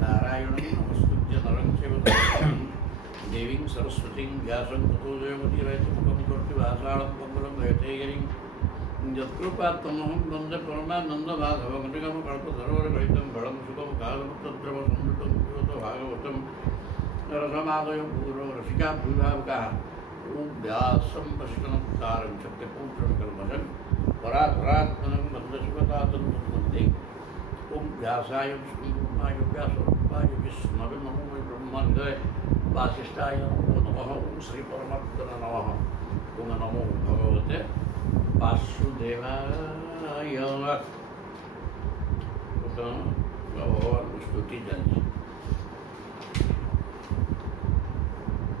नारायणं नमस्कृत्य नरं चैव नरोत्तमं देवीं सरस्वतीं व्यासं ततो जयमुदीरयतिमुखं करोति भाषाणं मङ्गलं जयतेयरीं यत्कृपात्तमहं वन्दे परमानन्दमाधवं निगमकल्पतरोर्गलितं फलं सुखं कालमुत्तद्रवसंयुतं भागवतं रसमादयो पूर्व रसिका भूभावकाः ॐ व्यासं वसिष्ठनमस्कारं शक्तिपूत्रविकल्मषं परात्परात्मनं वन्दे शिवतातन्वन्दे ॐ व्यासाय विष्णुरूपाय व्यासरूपाय विष्णवे नमो वै ब्रह्माण्डाय वासिष्ठाय नमो नमः ॐ श्रीपरमात्मने नमः ॐ नमो भगवते वासुदेवाय भगवान स्तुति जानिए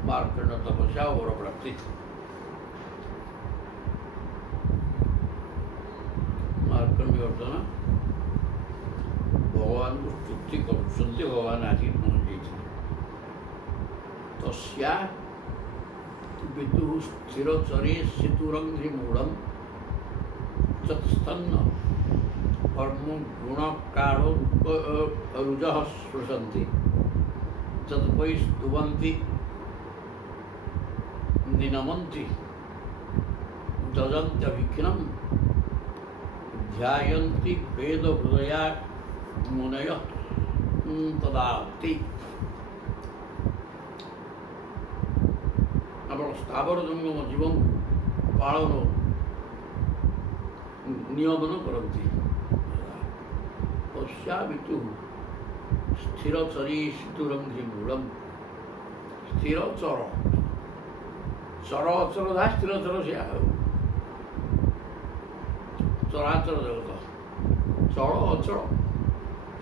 मार्कंड तपस्या और प्राप्ति मार्कंड अर्जुन भगवान को स्तुति कर भगवान आदि पहुँच तस्या विदु स्थिरचरे सितुरंघ्रि मूढ़ तत्स्तन्न कर्म गुण कालो रुज स्पृशन्ति तद्वै स्तुवन्ति निनमन्ति ददन्त्यभिघ्नं ध्यायन्ति वेद हृदया मुनयः तदाप्ति आपण स्थावर जंगम जीवन पालन नियमन करती तस्या वितु स्थिर चरी सितुरंघ्रि मूलम स्थिर चर चर अचर धा स्थिर चर से चराचर जगत चल अचल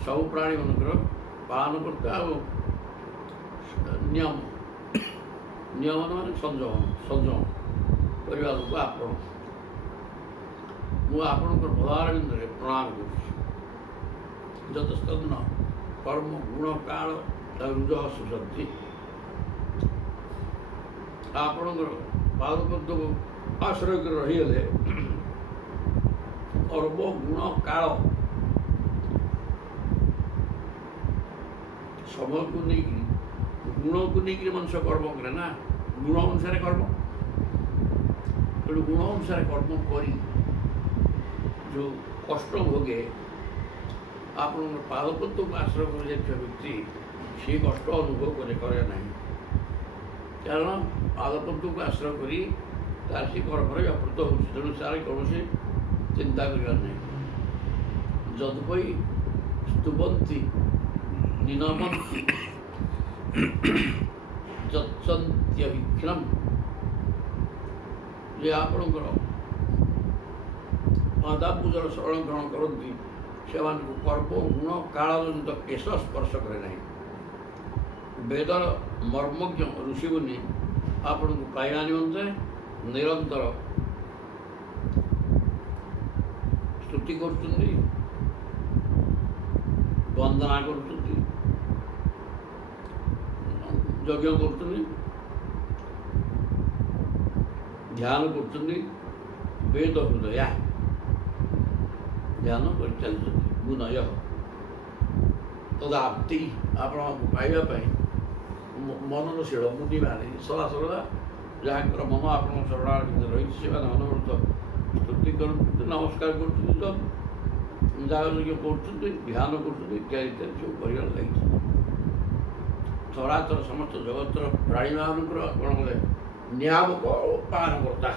सब प्राणी मनकर पालन करता नियम नियमन मान संयम संयम करने लोक आपण मुझे पदारविंद प्रणाम करस्तन्न कर्म गुण काल रुज सुशक्ति आपणकर पादपद्म को आश्रय कर रहीगले कर्म गुण काल समय को नहीं गुण को नहीं मनुष्य कर्म करे ना गुण अनुसार कर्म तेणु गुण अनुसार कर्म करी जो कष्ट भोगे आप पादपद्म को आश्रय कर व्यक्ति से कष्ट अनुभव करे ना कारण पादपद्म को आश्रय करी तार से कर्म व्यापृत हो तेणु सारे कौन चिंता करना जदपि स्तुवन्ति निनमन्ति जत्सन्त्यभिघ्नं जे आपणकर पदापूजर शरण ग्रहण करती से कर्म गुण कालजनित केश स्पर्श करे ना वेदर मर्मज्ञ ऋषिमुनि आपण को पाइबा निमंते निरंतर स्तुति करछन्ति वंदना करछन्ति यज्ञ करछन्ति ध्यान करछन्ति वेद हृदय ध्यान कर चलते गुणय तदाप्ति आप पाइबापी मनर शील मुनि माने सदा सर्वदा जहाँ मन आप शरणार्थ रही से अनवरत स्तुति कर नमस्कार कर ध्यान कर इत्यादि इत्यादि सब कर लगी चराचर समस्त जगतर प्राणी मान कौन बोले नियामक पालन करता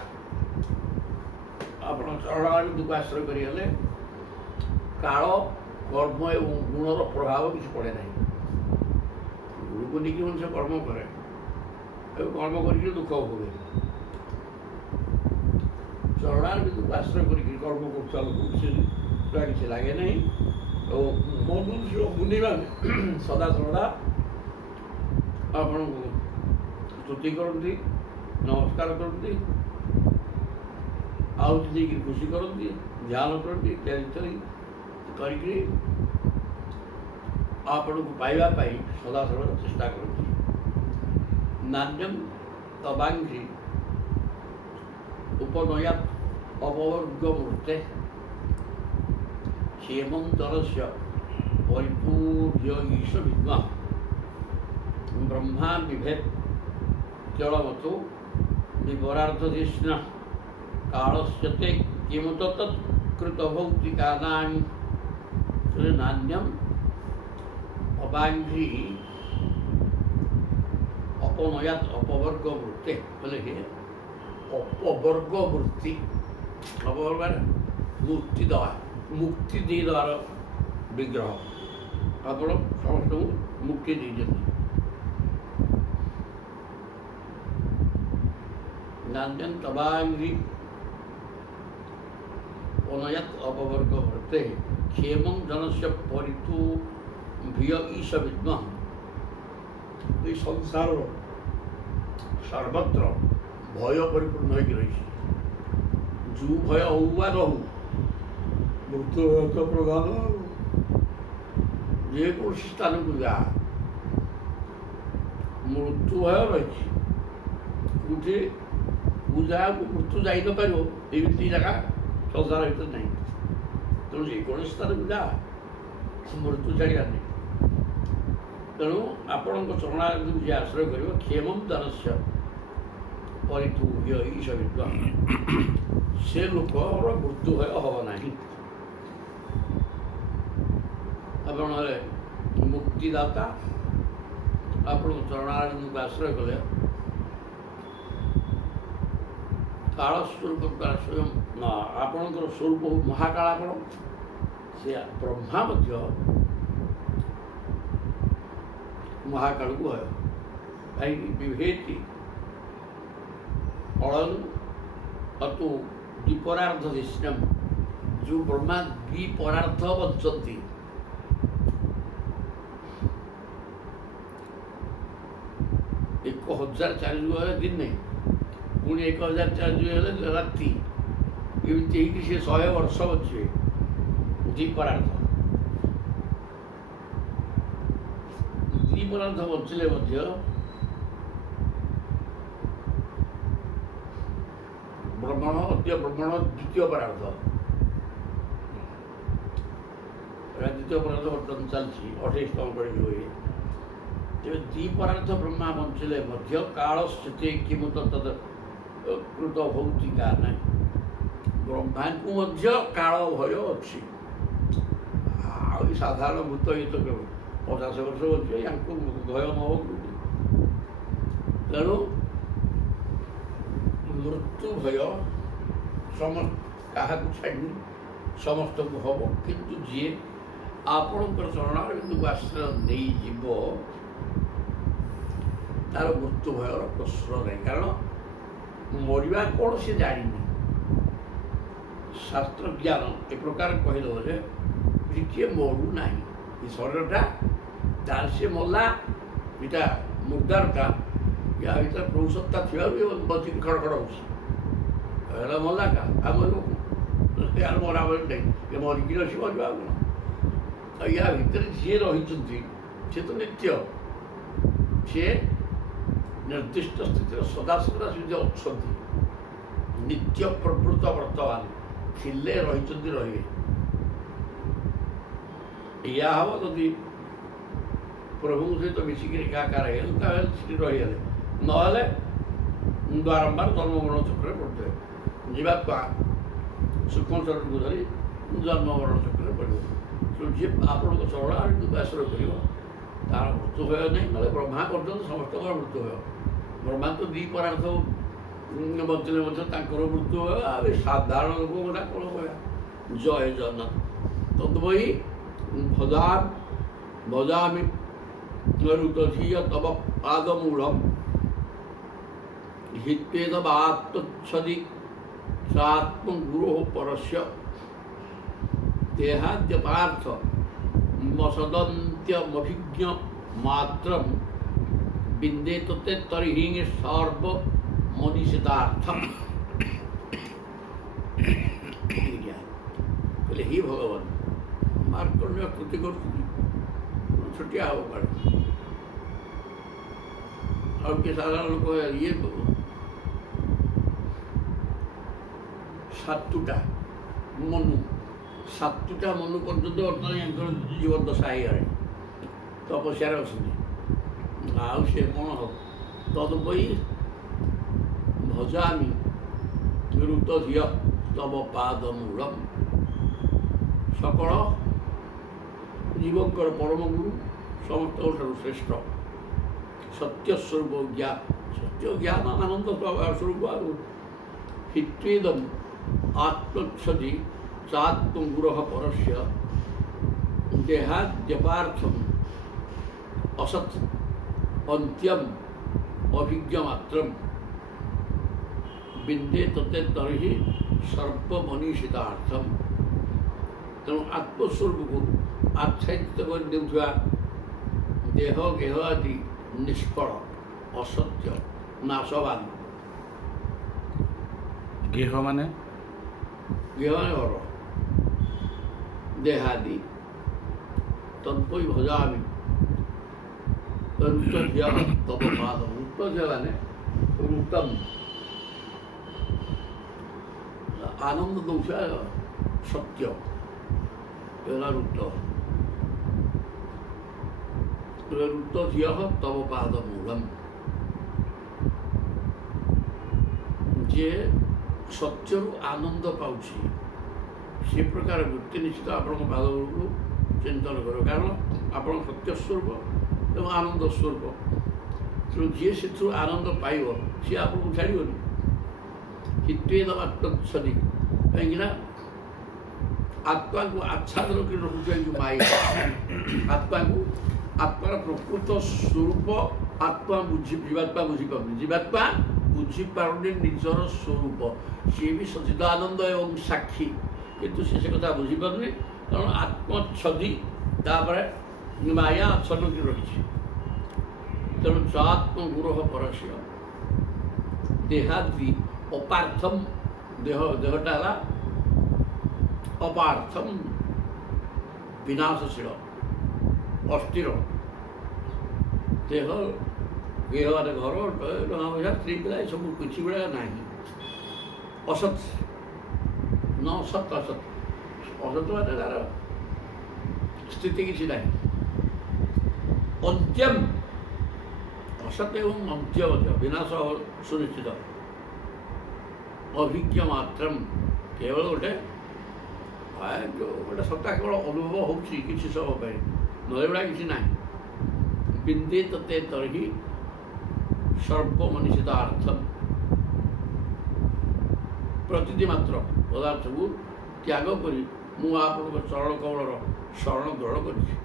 आप शरणार्थ को आश्रय करगले काल कर्म एवं गुणर प्रभाव किसी पड़े ना गुरु को नहीं मनुष्य कर्म करे कर्म करके दुख भोगे शरणार्थी को आश्रय करके कर्म कर किसी लगे नहीं मनुष्य मुनि मान सदा सर्वदा आपण स्तुति करती नमस्कार करती आहुति देकर खुशी करती ध्यान करती इत्यादि इत्यादि करके आपण को पाइबापी सदा सर्वदा चेष्टा करती नान्यम तवांघ्रि उपनयात अपवर्ग मूर्ते क्षेमंतरस्य परिपूर्य ईश विद्मा ब्रह्मा विभेद केवलमतो विपरार्थधिष्ण कालस्यते किमुत तत्कृतभौतिकानां नान्यम अबांघ्री अपनयात अपवर्ग वृत्ते बोले हे अपवर्ग वृत्ति अपवर्ग मुक्ति दवा मुक्ति दे द्वार विग्रह आप समस्त मुक्ति दीजिए नान्यम तबांघ्री अनयत अपवर्ग वृत्ते क्षेमं जनस्य परितु भिय ईश विद्मा ये संसार सर्वत्र भय परिपूर्ण हो रही जो भय हुआ रहू मृत्यु तो प्रधान जेको स्थान को जा मृत्यु भय रही उठे पूजा को मृत्यु जाई न पारो एमती जगह संसार भीतर नहीं तेणु जेको स्थान को जा मृत्यु छाड़ार नहीं तेणु आपण चरणारविंद जी आश्रय कर क्षेम दानस्य परितु ईश विद्वान से लोक मृत्यु भय हम ना आप मुक्तिदाता आपण चरणारविंद को आश्रय कले काल स्वरूप द्वारा स्वयं आपणकर स्वरूप महाकाल से ब्रह्मा महाकाल को है कहीं विभेति अड़न अतु द्विपरार्ध दृष्टम जो ब्रह्मा द्विपरार्ध बचती 1004 जुग दिन नहीं पुणी 1004 जुग राति एमती से 100 वर्ष बचे द्विपरार्ध द्विपरार्ध बचले ब्रह्मण अद्य ब्रह्मण द्वितीय परार्ध द्वितीय परार्ध बर्तमान चलती 28तम कड़ी हुए तेज द्विपरार्ध ब्रह्मा बंचले काल स्थिति किमुत तद कृत भौतिका ना ब्रह्मा को काल भय अच्छी साधारण भूत ये तो 50 वर्ष बचे या भय न हो तेणु मृत्यु भय क्या छाड़ी समस्त को हम किंतु जी आपणकर चरणारविंद को आश्रय नहीं जीव तार मृत्यु भयर प्रश्न नहीं कारण मरवा कौन से जानी शास्त्र ज्ञान ए प्रकार कहीदेव जे किए मरु ना शरीरटा तार से मरला इटा मुर्दारटा या भर प्रभु सत्ता थी बची खड़खड़ हो मरला का यार मरा नहीं मरिकी अच्छी मरवा कौन या भर जी रही सी तो नित्य सी निर्दिष्ट स्थित सदासदा सी अच्छा नित्य प्रवृत्त वर्तमान थिले रही या हम जदि प्रभु सहित मिसिक एकाकार रही ना बारंबार जन्ममरण चक्र पड़ते जीवात्मा सूक्ष्म शरीर को धरी जन्ममरण चक्र पड़े जी आप चरणारविंद आश्रय कर तार मृत्यु भय नहीं ना ब्रह्मा पर्यटन समस्त मृत्यु भय ब्रह्मा तो द्विपरार्थ बचले मृत्यु भय साधारण लोक गोटा कौन कह जय जगन्नाथ तद्वही भजामि रुदधीय तव पादमूलम हित्वेदवात्तच्छदि सात्मगुरो परस्य देहाद्यपार्थ मसदन्त्यमभिज्ञ मात्रं विन्देत ते तर्हि सर्व मनीषितार्थम बोले ही भगवान मार्कण्य स्तुति कर छुट्टिया हो पाए और के साधारण लोग ये सातुटा मनु ସାତଟା ମନୁ ପର୍ଯ୍ୟନ୍ତ ବର୍ତ୍ତମାନ ୟାଙ୍କର ଜୀବଦଶା ହେଇଗଲାଣି, ତପସ୍ୟାରେ ଅଛନ୍ତି। ଆଉ ସେ କ'ଣ ହବ? ତଦୁପରି ଭଜାମି ଋତ ଧିୟ ତବ ପାଦ ମୂଳମ୍। ସକଳ ଜୀବଙ୍କର ପରମ ଗୁରୁ, ସମସ୍ତଙ୍କଠାରୁ ଶ୍ରେଷ୍ଠ ସତ୍ୟ ସ୍ୱରୂପ ସତ୍ୟ ଜ୍ଞାନ ଆନନ୍ଦ ସ୍ୱରୂପ। ଆଉ ହିତ୍ୱେଦମ୍ ଆତ୍ମଚ୍ଛଦି ଚାତ୍ମଗୁରଃ ପରସ୍ୟ ଦେହାଦ୍ୟପାର୍ଥମ୍ ଅସତ୍ ଅନ୍ତ୍ୟମ୍ ଅଭିଜ୍ଞମାତ୍ରମ୍ ବିନ୍ଦେ ତତେ ତର୍ହି ସର୍ବମନୀଷିତାର୍ଥମ୍। ତେଣୁ ଆତ୍ମସ୍ୱରୂପକୁ ଆଚ୍ଛାଦିତ କରି ଦେଉଥିବା ଦେହ ଗେହ ଆଦି ନିଷ୍ଫଳ ଅସତ୍ୟ ନାଶବାନ। ଗେହ ମାନେ ଗେହ ମାନେ ଘର ଦେହାଦି ତତ୍ପରି ଭଜାମି ଋତ ଝିଅ ତବ ପାଦ। ଋତ ଝିଅ ମାନେ ଋତମ୍ ଆନନ୍ଦ ଦେଉଥିବା ସତ୍ୟ ହେଲା ଋତ। ଋତ ଝିଅ ତବ ପାଦ ମୂଳମ୍। ଯିଏ ସତ୍ୟରୁ ଆନନ୍ଦ ପାଉଛି ସେ ପ୍ରକାର ବୃତ୍ତି ନିଶ୍ଚିତ ଆପଣଙ୍କ ପାଦ ବେଳକୁ ଚିନ୍ତନ କରିବ, କାରଣ ଆପଣ ସତ୍ୟ ସ୍ୱରୂପ ଏବଂ ଆନନ୍ଦ ସ୍ୱରୂପ। ତେଣୁ ଯିଏ ସେଥିରୁ ଆନନ୍ଦ ପାଇବ ସିଏ ଆପଣଙ୍କୁ ଛାଡ଼ିବନି। ହିତ୍ୱେଦମାତ୍ମଚ୍ଛଦି, କାହିଁକିନା ଆତ୍ମାକୁ ଆଚ୍ଛାଦନ କରି ରଖୁଥିବା ଯେଉଁ ମାୟା, ଆତ୍ମାର ପ୍ରକୃତ ସ୍ୱରୂପ ଆତ୍ମା ଜୀବାତ୍ମା ବୁଝିପାରୁନି। ଜୀବାତ୍ମା ବୁଝିପାରୁନି ନିଜର ସ୍ୱରୂପ। ସିଏ ବି ସଚିଦାନନ୍ଦ ଏବଂ ସାକ୍ଷୀ, କିନ୍ତୁ ସେ କଥା ବୁଝିପାରୁନି, କାରଣ ଆତ୍ମଚ୍ଛଦି ତାପରେ ମାୟା ଆଚ୍ଛନ୍ନ କରି ରଖିଛି। ତେଣୁ ଚାତ୍ମଗୁରଃ ପରସ୍ୟ ଦେହାଦ୍ରି ଅପାର୍ଥମ୍। ଦେହଟା ହେଲା ଅପାର୍ଥମ୍ ବିନାଶଶୀଳ ଅସ୍ଥିର। ଦେହ ଗେହ ମାନେ ଘର ଟଙ୍କା ପଇସା ସ୍ତ୍ରୀ ପିଲା ଏସବୁ କିଛି ଗୁଡ଼ା ନାହିଁ। ଅସତ୍ ନ ସତ୍ ଅସତ୍। ଅସତ୍ ମାନେ ତାର ସ୍ଥିତି କିଛି ନାହିଁ। ଅନ୍ତ୍ୟମ୍ ଅସତ୍ ଏବଂ ଅନ୍ତ୍ୟ ମଧ୍ୟ ବିନାଶ ସୁନିଶ୍ଚିତ। ଅଭିଜ୍ଞ ମାତ୍ରମ୍ କେବଳ ଗୋଟେ ସତ୍ତା କେବଳ ଅନୁଭବ ହେଉଛି କିଛି ସମୟ ପାଇଁ, ନହେଲେ ଗୁଡ଼ା କିଛି ନାହିଁ। ବିନ୍ଦେ ତତେ ତର୍ହି ସର୍ବମନୀଷିତାର୍ଥମ୍। ପ୍ରତିଟି ମାତ୍ର ପଦାର୍ଥକୁ ତ୍ୟାଗ କରି ମୁଁ ଆପଣଙ୍କ ଚରଣ କମଳର ଶରଣ ଗ୍ରହଣ କରିଛି।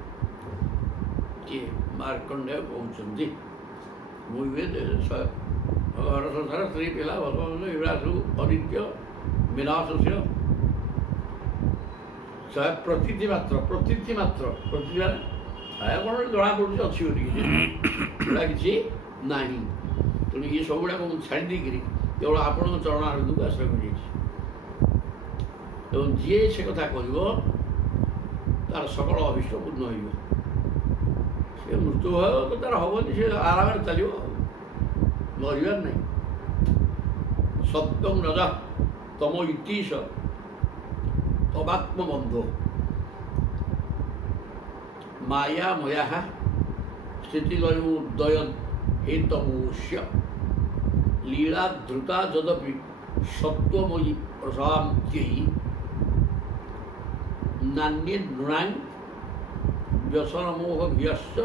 କିଏ? ମାର୍କଣ୍ଡେୟ କହୁଛନ୍ତି। ମୁଁ ବି ଘର ସଂସାର ସ୍ତ୍ରୀ ପିଲା ଭଲ ମନ୍ଦ ଏଗୁଡ଼ା ସବୁ ଅନିତ୍ୟ ବିନାଶଶୀଳ। ପ୍ରତିଟି ମାତ୍ର ମାନେ କ'ଣ ଜଣାପଡ଼ୁଛି ଅଛି ବୋଲି କିଛି ଏଗୁଡ଼ା କିଛି ନାହିଁ। ତେଣୁ ଇଏ ସବୁଗୁଡ଼ାକ ମୁଁ ଛାଡ଼ି ଦେଇକିରି କେବଳ ଆପଣଙ୍କ ଚରଣ ଆନନ୍ଦକୁ ଆଶ୍ରୟ କରିଯାଇଛି। ଏବଂ ଯିଏ ସେ କଥା କହିବ ତାର ସକଳ ଅଭିଷ୍ଟ ପୂର୍ଣ୍ଣ ହୋଇବ। ସେ ମୃତ୍ୟୁ ଭୟ ତ ତାର ହେବନି, ସେ ଆରାମରେ ଚାଲିବ, ମରିବାର ନାହିଁ। ସତ୍ୟଂ ରଜଃ ତମ ଇତିଶ ତବାତ୍ମବନ୍ଧୋ ମାୟାମୟାଃ ସ୍ଥିତିଲୟ ଉଦୟନ୍ ହେତମୁଷ୍ୟ লীলা দ্রুতা যদপি সত্ত্বময়ী প্রশান্ত্যৈ নান্যে নৃণাং ব্যসনমোহ ভিয়স্য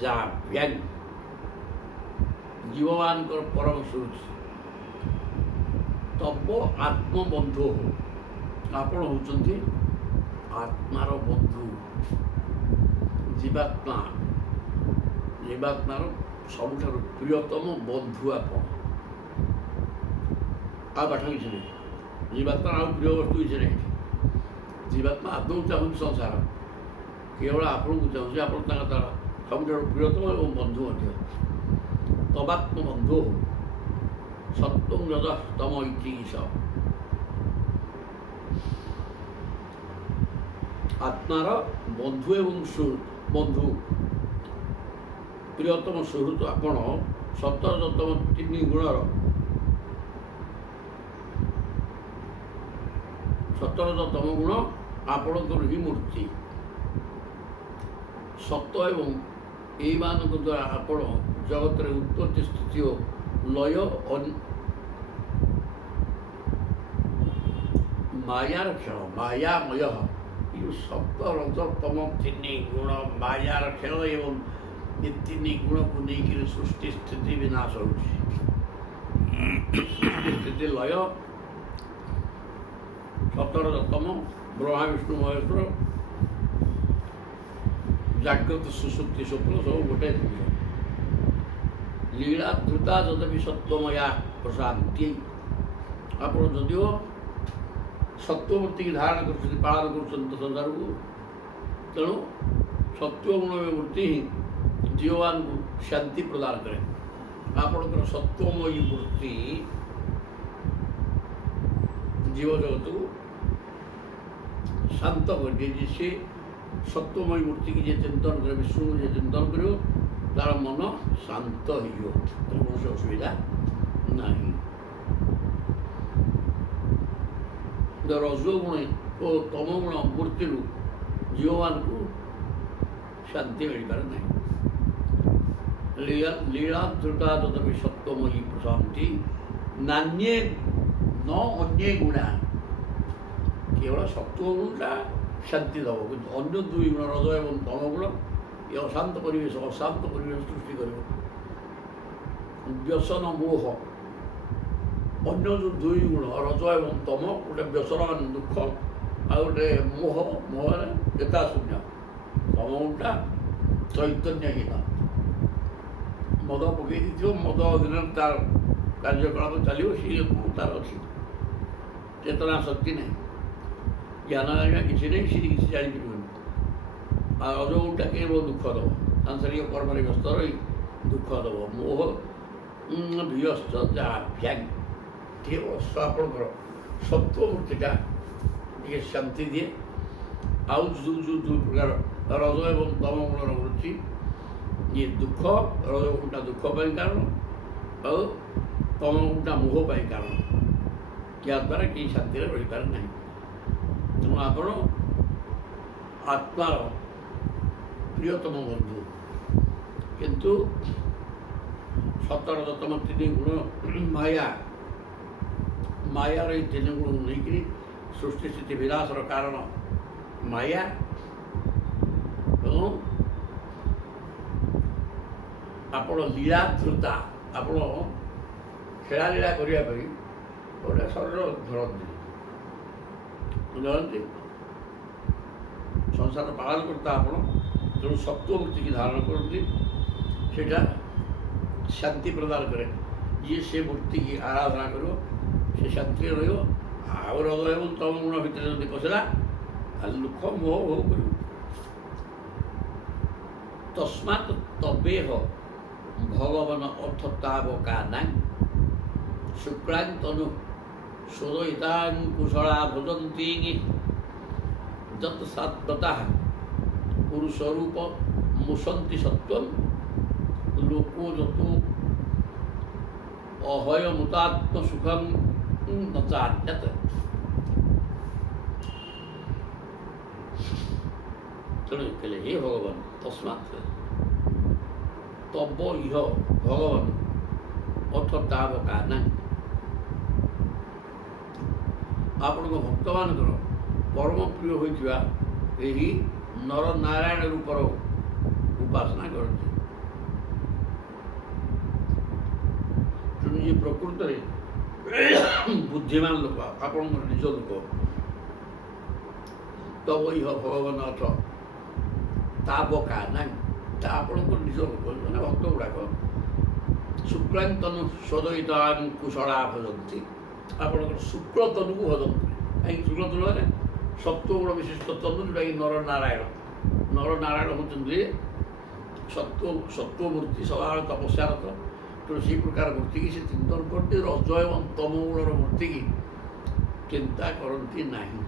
যাব্যাং। জীবମାନଙ୍କର ପରମ ସୁରୁଚି ତବ ଆତ୍ମବନ୍ଧୁ। ଆପଣ ହେଉଛନ୍ତି ଆତ୍ମାର ବନ୍ଧୁ। ଜୀବାତ୍ମାର ସବୁଠାରୁ ପ୍ରିୟତମ ବନ୍ଧୁ ଆପଣ। ଆଉ ପାଠ କିଛି ନାହିଁ। ଜୀବାତ୍ମାର ଆଉ ପ୍ରିୟ ବସ୍ତୁ କିଛି ନାହିଁ। ଜୀବାତ୍ମା ଆଦୌ ଚାହୁଁଛି ସଂସାର, କେବଳ ଆପଣଙ୍କୁ ଚାହୁଁଛି। ଆପଣ ତାର ସବୁଠାରୁ ପ୍ରିୟତମ ଏବଂ ବନ୍ଧୁ ମଧ୍ୟ। ତବାତ୍ମବନ୍ଧୁ ସତ୍ତ୍ୱଂ ରଜଃ ତମ ଇତିଶ। ଆତ୍ମାର ବନ୍ଧୁ ଏବଂ ବନ୍ଧୁ ପ୍ରିୟତମ ସୁହୃତ ଆପଣ। ସତରତମ ତିନି ଗୁଣର ସତର ତମ ଗୁଣ ଆପଣଙ୍କର ହିଁ ମୂର୍ତ୍ତି। ସତ ଏବଂ ଏଇମାନଙ୍କ ଦ୍ୱାରା ଆପଣ ଜଗତରେ ଉତ୍ପତ୍ତି ସ୍ଥିତି ଓ ଲୟ ମାୟାର ଖେଳ ମାୟାମୟ। ଏ ଯେଉଁ ସତ ରଜ ତମ ତିନି ଗୁଣ ମାୟାର ଖେଳ ଏବଂ ଏ ତିନି ଗୁଣକୁ ନେଇକରି ସୃଷ୍ଟି ସ୍ଥିତି ବିନାଶ ହେଉଛି। ସୃଷ୍ଟି ସ୍ଥିତି ଲୟ ସତର ତମ ବ୍ରହ୍ମା ବିଷ୍ଣୁ ମହେଶ୍ୱର ଜାଗ୍ରତ ସୁଷୁପ୍ତି ସ୍ୱପ୍ନ ସବୁ ଗୋଟେ ଜିନିଷ। ଲୀଳା ଧୃତା ଯଦପି ସତ୍ୱମୟା ପ୍ରଶାନ୍ତି। ଆପଣ ଯଦିଓ ସତ୍ୱମୂର୍ତ୍ତିକି ଧାରଣ କରୁଛନ୍ତି ପାଳନ କରୁଛନ୍ତି ସଂସାରକୁ, ତେଣୁ ସତ୍ୱଗୁଣମୟ ମୂର୍ତ୍ତି ହିଁ ଜୀବମାନଙ୍କୁ ଶାନ୍ତି ପ୍ରଦାନ କରେ। ଆପଣଙ୍କର ସତ୍ୱମୟୀ ମୂର୍ତ୍ତି ଜୀବଜଗତକୁ ଶାନ୍ତ କରିଦିଏ। ଯେ ସେ ସତ୍ୱମୟୀ ମୂର୍ତ୍ତିକି ଯିଏ ଚିନ୍ତନ କରିବ, ବିଷ୍ଣୁକୁ ଯିଏ ଚିନ୍ତନ କରିବ, ତାର ମନ ଶାନ୍ତ ହେଇଯିବ, ତେଣୁ କୌଣସି ଅସୁବିଧା ନାହିଁ। ରଜୋଗୁଣ ଓ ତମଗୁଣ ମୂର୍ତ୍ତିରୁ ଜୀବମାନଙ୍କୁ ଶାନ୍ତି ମିଳିପାରେ ନାହିଁ। ଲୀଳା ଧୃତା ତଦପି ସତ୍ୱମୟୀ ପ୍ରଶାନ୍ତି ନାନ୍ୟେ ନ ଅନ୍ୟେ ଗୁଣା। କେବଳ ସତ୍ୱଗୁଣଟା ଶାନ୍ତି ଦେବ, କିନ୍ତୁ ଅନ୍ୟ ଦୁଇ ଗୁଣ ରଜ ଏବଂ ତମଗୁଣ ଏ ଅଶାନ୍ତ ପରିବେଶ ସୃଷ୍ଟି କରିବ। ବ୍ୟସନ ମୋହ, ଅନ୍ୟ ଯେଉଁ ଦୁଇ ଗୁଣ ରଜ ଏବଂ ତମ, ଗୋଟେ ବ୍ୟସନ ମାନେ ଦୁଃଖ, ଆଉ ଗୋଟେ ମୋହରେ ଚେତା ଶୂନ୍ୟ। ତମ ଗୁଣଟା ଚୈତନ୍ୟହୀନ, ମଦ ପକେଇ ଦେଇଥିବ, ମଦ ଅଧୀନରେ ତାର କାର୍ଯ୍ୟକଳାପ ଚାଲିବ, ସିଏ ତାର ଅଛି ଚେତନା ଶକ୍ତି ନାହିଁ, ଜ୍ଞାନ ଜାଣିବା କିଛି ନାହିଁ, ସିଏ କିଛି ଜାଣିପାରିବନି। ଆଉ ରଜଗୁଣଟା କେବଳ ଦୁଃଖ ଦେବ, ସାଂସାରିକ କର୍ମରେ ବ୍ୟସ୍ତ ରହି ଦୁଃଖ ଦେବ। ମୋହ ବିୟସ୍ତ ଯାହା କେବଳ ଆପଣଙ୍କର ସତ୍ୱମୂର୍ତ୍ତିଟା ଟିକେ ଶାନ୍ତି ଦିଏ। ଆଉ ଯେଉଁ ପ୍ରକାର ରଜ ଏବଂ ତମ ଗୁଣର ବୃତ୍ତି, ଇଏ ଦୁଃଖ, ରଜଗୁଣଟା ଦୁଃଖ ପାଇଁ କାରଣ, ଆଉ ତମ ଗୁଣଟା ମୋହ ପାଇଁ କାରଣ, ଯାହାଦ୍ୱାରା କେହି ଶାନ୍ତିରେ ରହିପାରେ ନାହିଁ। ତେଣୁ ଆପଣ ଆତ୍ମାର ପ୍ରିୟତମ ବନ୍ଧୁ, କିନ୍ତୁ ସତର ତମ ତିନି ଗୁଣ ମାୟାର ଏଇ ତିନି ଗୁଣକୁ ନେଇକରି ସୃଷ୍ଟି ସ୍ଥିତି ବିନାଶର କାରଣ ମାୟା। ତେଣୁ ଆପଣ ଲୀଳା ଧୃତା, ଆପଣ ଖେଳାଲୀଳା କରିବା ପାଇଁ ଗୋଟେ ଶରୀର ଧରନ୍ତି, ସଂସାର ପାଳନ କରିତା ଆପଣ, ତେଣୁ ସତ୍ୱମୂର୍ତ୍ତିକି ଧାରଣ କରନ୍ତି, ସେଇଟା ଶାନ୍ତି ପ୍ରଦାନ କରେ। ଯିଏ ସେ ମୂର୍ତ୍ତିକି ଆରାଧନା କରିବ ସେ ଶାନ୍ତିରେ ରହିବ। ଆଉ ରଜ ଏବଂ ତମ ଗୁଣ ଭିତରେ ଯଦି ପଶିଲା ତାହେଲେ ଦୁଃଖ ମୋହ ଭୋଗ କରିବ। ତସ୍ମାତ୍ ତବେହ ଭଗବାନ ଅର୍ଥତାବକା ନାଇଁ ଶୁକ୍ଳାନ୍ତନୁ ସୁଦୟିତାଙ୍କୁଶଳା ଭଜନ୍ତି ଯତ୍ ସାତ୍ବତଃ ପୁରୁଷରୂପ ମୁସନ୍ତି ସତ୍ୱମ୍ ଲୋକ ଯତୁ ଅହୟମୁତାତ୍ମ ସୁଖଂ ନଚାନ୍ୟତ। ତେଣୁ କହିଲେ ହେ ଭଗବାନ, ତସ୍ମାତ୍ ତବ ଇହ ଭଗବାନ ଅର୍ଥତାବକା ନାହିଁ। ଆପଣଙ୍କ ଭକ୍ତମାନଙ୍କର ପରମ ପ୍ରିୟ ହୋଇଥିବା ଏହି ନରନାରାୟଣ ରୂପର ଉପାସନା କରନ୍ତି। ତେଣୁ ଇଏ ପ୍ରକୃତରେ ବୁଦ୍ଧିମାନ ଲୋକ, ଆପଣଙ୍କର ନିଜ ଲୋକ। ତବ ଇହ ଭଗବାନ ଅର୍ଥ ତାବକା ନାହିଁ, ତା ଆପଣଙ୍କର ନିଜ ଲୋକ, ମାନେ ଭକ୍ତ ଗୁଡ଼ାକ। ଶୁକ୍ଳାନ୍ତନୁ ସଦୟିତାଙ୍କୁଶଳା ଭଜନ୍ତି, ଆପଣଙ୍କର ଶୁକ୍ଳ ତନୁକୁ ଭଜନ କରେ। କାହିଁକି ଶୁକ୍ଳ ତନୁ ମାନେ ସତ୍ୱଗୁଣ ବିଶିଷ୍ଟ ତନୁ, ଯେଉଁଟାକି ନରନାରାୟଣ। ନରନାରାୟଣ ହେଉଛନ୍ତି ସତ୍ୱମୂର୍ତ୍ତି, ସଦାବେଳେ ତପସ୍ୟାରତ। ତେଣୁ ସେହି ପ୍ରକାର ମୂର୍ତ୍ତିକି ସେ ଚିନ୍ତନ କରନ୍ତି। ରଜ ଏବଂ ତମ ଗୁଣର ମୂର୍ତ୍ତିକି ଚିନ୍ତା କରନ୍ତି ନାହିଁ,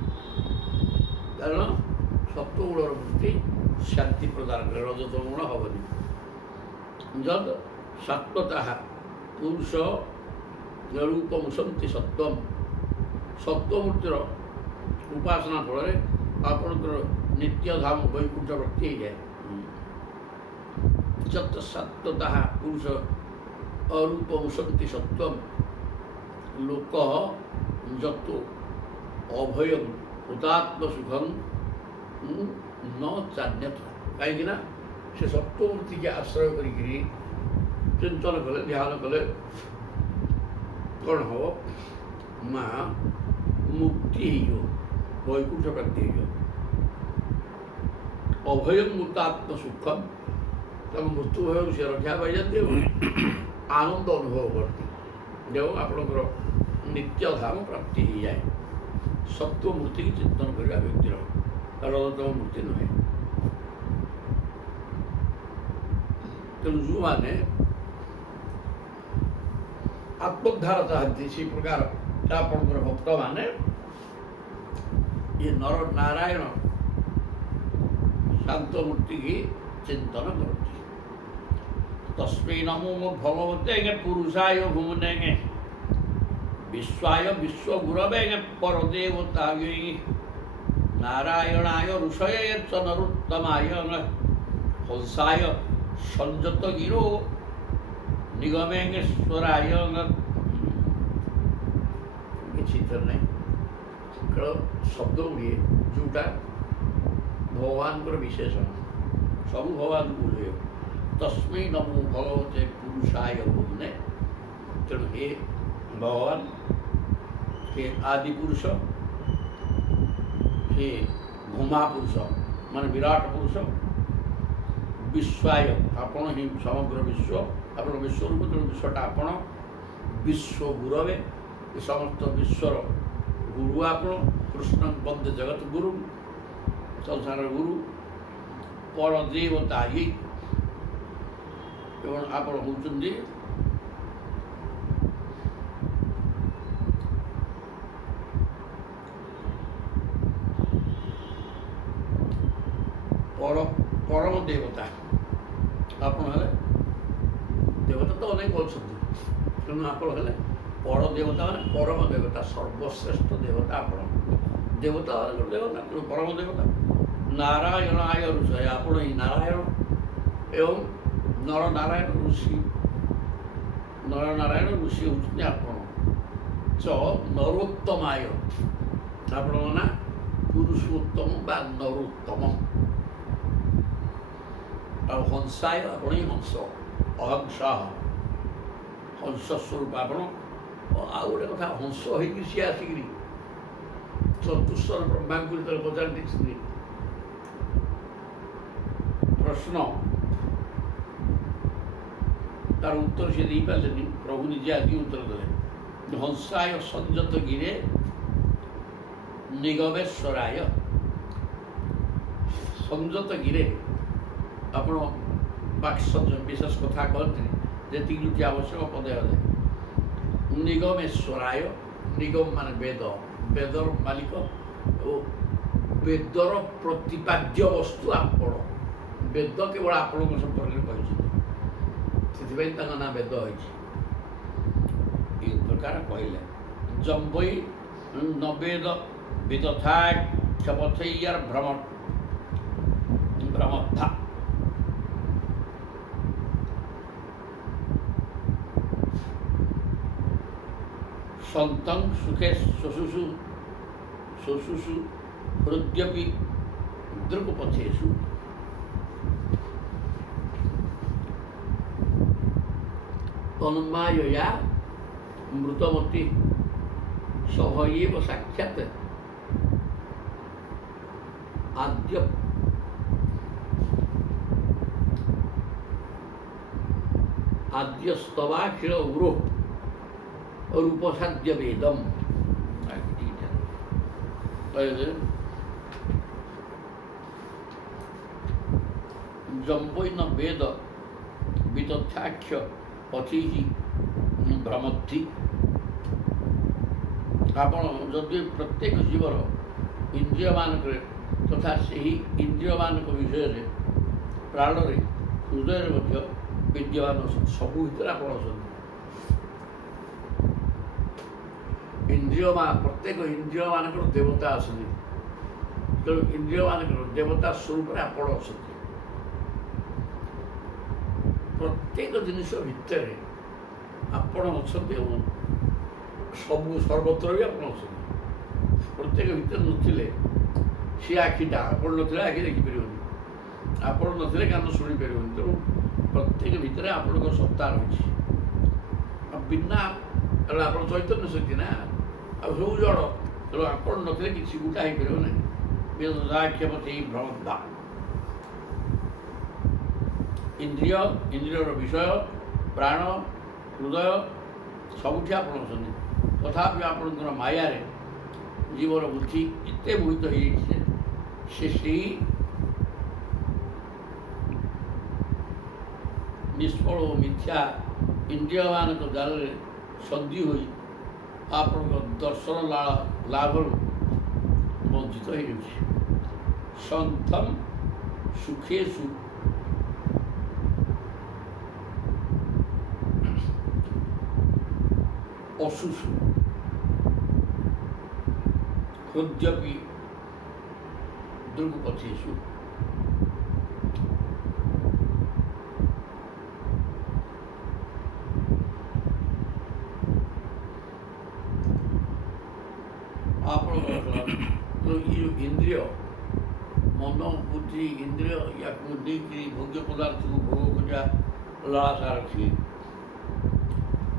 କାରଣ ସତ୍ୱଗୁଣର ମୂର୍ତ୍ତି ଶାନ୍ତି ପ୍ରଦାନ କରେ, ରଜ ତମ ଗୁଣ ହେବନି। ଯଦ୍ ସାତ୍ୱତଃ ପୁରୁଷ ରୂପ ମୁସନ୍ତି ସତ୍ୱମ୍, ସତ୍ୱମୂର୍ତ୍ତିର ଉପାସନା ଫଳରେ ଆପଣଙ୍କର ନିତ୍ୟଧାମ ବୈକୁଣ୍ଠ ପ୍ରାପ୍ତି ହେଇଯାଏ। ଯତ ସତ୍ତ୍ୱତଃ ପୁରୁଷ ଅରୂପମୁସନ୍ତି ସତ୍ତ୍ୱം ଲୋକ ଯତ ଅଭୟଂ ହୁତାତ୍ମ ସୁଖଂ ନ ଚାନ୍ୟତ। କାହିଁକିନା ସେ ସତ୍ତ୍ୱମୂର୍ତ୍ତିକି ଆଶ୍ରୟ କରିକିରି ଚିନ୍ତନ କଲେ, ଧ୍ୟାନ କଲେ କ'ଣ ହେବ ନା ମୁକ୍ତି ହେଇଯିବ, ବୈକୁଣ୍ଠ ପ୍ରାପ୍ତି ହେଇଯିବ। ଅଭୟଂ ମୁକ୍ତାତ୍ମ ସୁଖମ୍, ତାଙ୍କ ମୃତ୍ୟୁ ଭୟରୁ ସେ ରକ୍ଷା ପାଇଯାନ୍ତି ଏବଂ ଆନନ୍ଦ ଅନୁଭବ କରନ୍ତି, ଯେଉଁ ଆପଣଙ୍କର ନିତ୍ୟଧାମ ପ୍ରାପ୍ତି ହେଇଯାଏ। ସତ୍ତ୍ୱ ମୂର୍ତ୍ତିକି ଚିନ୍ତନ କରିବା ବ୍ୟକ୍ତିର, ରଜତମ ମୂର୍ତ୍ତି ନୁହେଁ। ତେଣୁ ଯେଉଁମାନେ ଆତ୍ମୋଦ୍ଧାର ଚାହାନ୍ତି ସେଇ ପ୍ରକାର ଆପଣଙ୍କର ଭକ୍ତମାନେ ଇଏ ନର ନାରାୟଣ ଶାନ୍ତ ମୂର୍ତ୍ତିକି ଚିନ୍ତନ କରନ୍ତି। ତସ୍ମୈ ନମୋ ଭଗବତେ ପୁରୁଷାୟ ଭୁବନେ ବିଶ୍ୱାୟ ବିଶ୍ୱଗୁରବେ ପରଦେବତାୟ ନାରାୟଣାୟ ಋಷಯೇ च नरोत्तमाय हंसाय संयत गिरो निगमेश्वराय। କିଛି ତ ନାହିଁ, କେବଳ ଶବ୍ଦ ଗୁଡ଼ିଏ ଯେଉଁଟା ଭଗବାନଙ୍କର ବିଶେଷଣ, ସବୁ ଭଗବାନଙ୍କୁ ବୁଝେଇବ। ତସ୍ମୈ ନମୋ ଭଗବତେ ପୁରୁଷାୟ ଭୁବନେ। ତେଣୁ ଏ ଭଗବାନ, ସେ ଆଦି ପୁରୁଷ, ସେ ଭୂମା ପୁରୁଷ ମାନେ ବିରାଟ ପୁରୁଷ, ବିଶ୍ୱାୟ ଆପଣ ହିଁ ସମଗ୍ର ବିଶ୍ୱ, ଆପଣ ବିଶ୍ୱରୂପ, ତେଣୁ ବିଶ୍ୱଟା ଆପଣ, ବିଶ୍ୱ ଗୁରବେ ଏ ସମସ୍ତ ବିଶ୍ୱର ଗୁରୁ ଆପଣ, କୃଷ୍ଣ ବନ୍ଦେ ଜଗତ ଗୁରୁ, ସଂସାର ଗୁରୁ, ପର ଦେବତା ଇଏ, ଏବଂ ଆପଣ ହେଉଛନ୍ତି ପରମ ଦେବତା। ଆପଣ ହେଲେ ଦେବତା ତ ଅନେକ ଅଛନ୍ତି, ତେଣୁ ଆପଣ ହେଲେ ପର ଦେବତା ମାନେ ପରମ ଦେବତା, ସର୍ବଶ୍ରେଷ୍ଠ ଦେବତା ଆପଣ। ଦେବତା ଦେବତା, ତେଣୁ ପରମ ଦେବତା। ନାରାୟଣାୟ ଋଷୟ, ଆପଣ ହିଁ ନାରାୟଣ ଏବଂ ନର ନାରାୟଣ ଋଷି, ନର ନାରାୟଣ ଋଷି ହେଉଛନ୍ତି ଆପଣ। ଚ ନରୋତ୍ତମାୟ, ଆପଣଙ୍କ ନାଁ ପୁରୁଷୋତ୍ତମ ବା ନରୋତ୍ତମ। ଆଉ ହଂସାୟ, ଆପଣ ହିଁ ହଂସ, ଅହଂସାହ, ହଂସ ସ୍ୱରୂପ ଆପଣ। ଆଉ ଗୋଟେ କଥା, ହଂସ ହେଇକି ସିଏ ଆସିକିରି ଚତୁଃସ୍ୱର ବ୍ରହ୍ମାଙ୍କୁ ଯେତେବେଳେ ପଚାରି ଦେଇଛନ୍ତି ପ୍ରଶ୍ନ, ତାର ଉତ୍ତର ସେ ଦେଇପାରିଲେନି, ପ୍ରଭୁ ନିଜେ ଆଦି ଉତ୍ତର ଦେଲେ। ହଂସାୟ ସଂଯତ ଗିରେ ନିଗମେଶ୍ୱରାୟ। ସଂଯତ ଗିରେ ଆପଣ ବାକ୍ସ ବିଶେଷ କଥା କହନ୍ତିନି, ଯେତିକି ଦୁଇଟି ଆବଶ୍ୟକ ପଦେ ଅଧେ। ନିଗମେଶ୍ୱରାୟ, ନିଗମ ମାନେ ବେଦ, ବେଦର ମାଲିକ ଓ ବେଦର ପ୍ରତିପାଦ୍ୟ ବସ୍ତୁ ଆପଣ। ବେଦ କେବଳ ଆପଣଙ୍କ ସମ୍ପର୍କରେ କହିଛନ୍ତି, ସେଥିପାଇଁ ତାଙ୍କ ନାଁ ବେଦ ହୋଇଛି। এই প্রকার কহিলেন। জম্বৈ নবেদ বিতথা ক্ষপথৈয়ার ভ্রমথা। সন্তং সুখে শশুষু শশুষু হৃদ্যপি দৃকপথেষু। তন্মায়য়া মৃতমতি সভয়েব সাক্ষাৎ আদ্য আদ্যস্তবাখিল উরো রূপসাদ্য বেদম। জম্বৈন বেদ বিতথ্যাখ্য পথিহি ভ্রমথি। ଆପଣ ଯଦି ପ୍ରତ୍ୟେକ ଜୀବର ଇନ୍ଦ୍ରିୟମାନଙ୍କରେ ତଥା ସେହି ଇନ୍ଦ୍ରିୟମାନଙ୍କ ବିଷୟରେ ପ୍ରାଣରେ ହୃଦୟରେ ମଧ୍ୟ ବିଦ୍ୟମାନ ଅଛନ୍ତି, ସବୁ ଭିତରେ ଆପଣ ଅଛନ୍ତି। ପ୍ରତ୍ୟେକ ଇନ୍ଦ୍ରିୟମାନଙ୍କର ଦେବତା ଅଛନ୍ତି। ତେଣୁ ଇନ୍ଦ୍ରିୟମାନଙ୍କର ଦେବତା ସ୍ୱରୂପରେ ଆପଣ ଅଛନ୍ତି। ପ୍ରତ୍ୟେକ ଜିନିଷ ଭିତରେ ଆପଣ ଅଛନ୍ତି ଏବଂ ସବୁ ସର୍ବତ୍ର ବି ଆପଣ ଅଛନ୍ତି। ପ୍ରତ୍ୟେକ ଭିତରେ ନଥିଲେ ସେ ଆଖିଟା, ଆପଣ ନଥିଲେ ଆଖି ଦେଖିପାରିବନି, ଆପଣ ନଥିଲେ କାନ ଶୁଣିପାରିବନି। ତେଣୁ ପ୍ରତ୍ୟେକ ଭିତରେ ଆପଣଙ୍କ ସତ୍ତା ରହିଛି। ଆଉ ବିନା କାରଣ ଆପଣ ଚୈତନ୍ୟ ଶକ୍ତି ନା, ଆଉ ସବୁ ଜଡ଼, ତେଣୁ ଆପଣ ନଥିଲେ କିଛି ଗୋଟା ହେଇପାରିବ ନାହିଁ। ବେଦାକ୍ଷମତି ଭ୍ରମନ୍ତା ଇନ୍ଦ୍ରିୟର ବିଷୟ, ପ୍ରାଣ, ହୃଦୟ ସବୁଠି ଆପଣ ଅଛନ୍ତି। ତଥାପି ଆପଣଙ୍କର ମାୟାରେ ଜୀବର ବୁଦ୍ଧି ଏତେ ମୋହିତ ହେଇଯାଇଛି ଯେ ସେଇ ନିଷ୍ଫଳ ଓ ମିଥ୍ୟା ଇନ୍ଦ୍ରିୟମାନଙ୍କ ଦ୍ୱାରରେ ସନ୍ଧି ହୋଇ ଆପଣଙ୍କ ଦର୍ଶନ ଲାଭରୁ ବଞ୍ଚିତ ହେଇଯାଉଛି। ସନ୍ଥମ୍ ସୁଖେଷୁ ଅସୁଷୁ ହୃଦ୍ୟପି ଦୃଗ୍ପଥେଷୁ। ଆପଣଙ୍କର ଇନ୍ଦ୍ରିୟ, ମନ, ବୁଦ୍ଧି, ଇନ୍ଦ୍ରିୟ ୟାକୁ ନେଇକରି ଭୋଗ୍ୟ ପଦାର୍ଥକୁ ଭୋଗ କରିବା ଲାଳସା ରଖି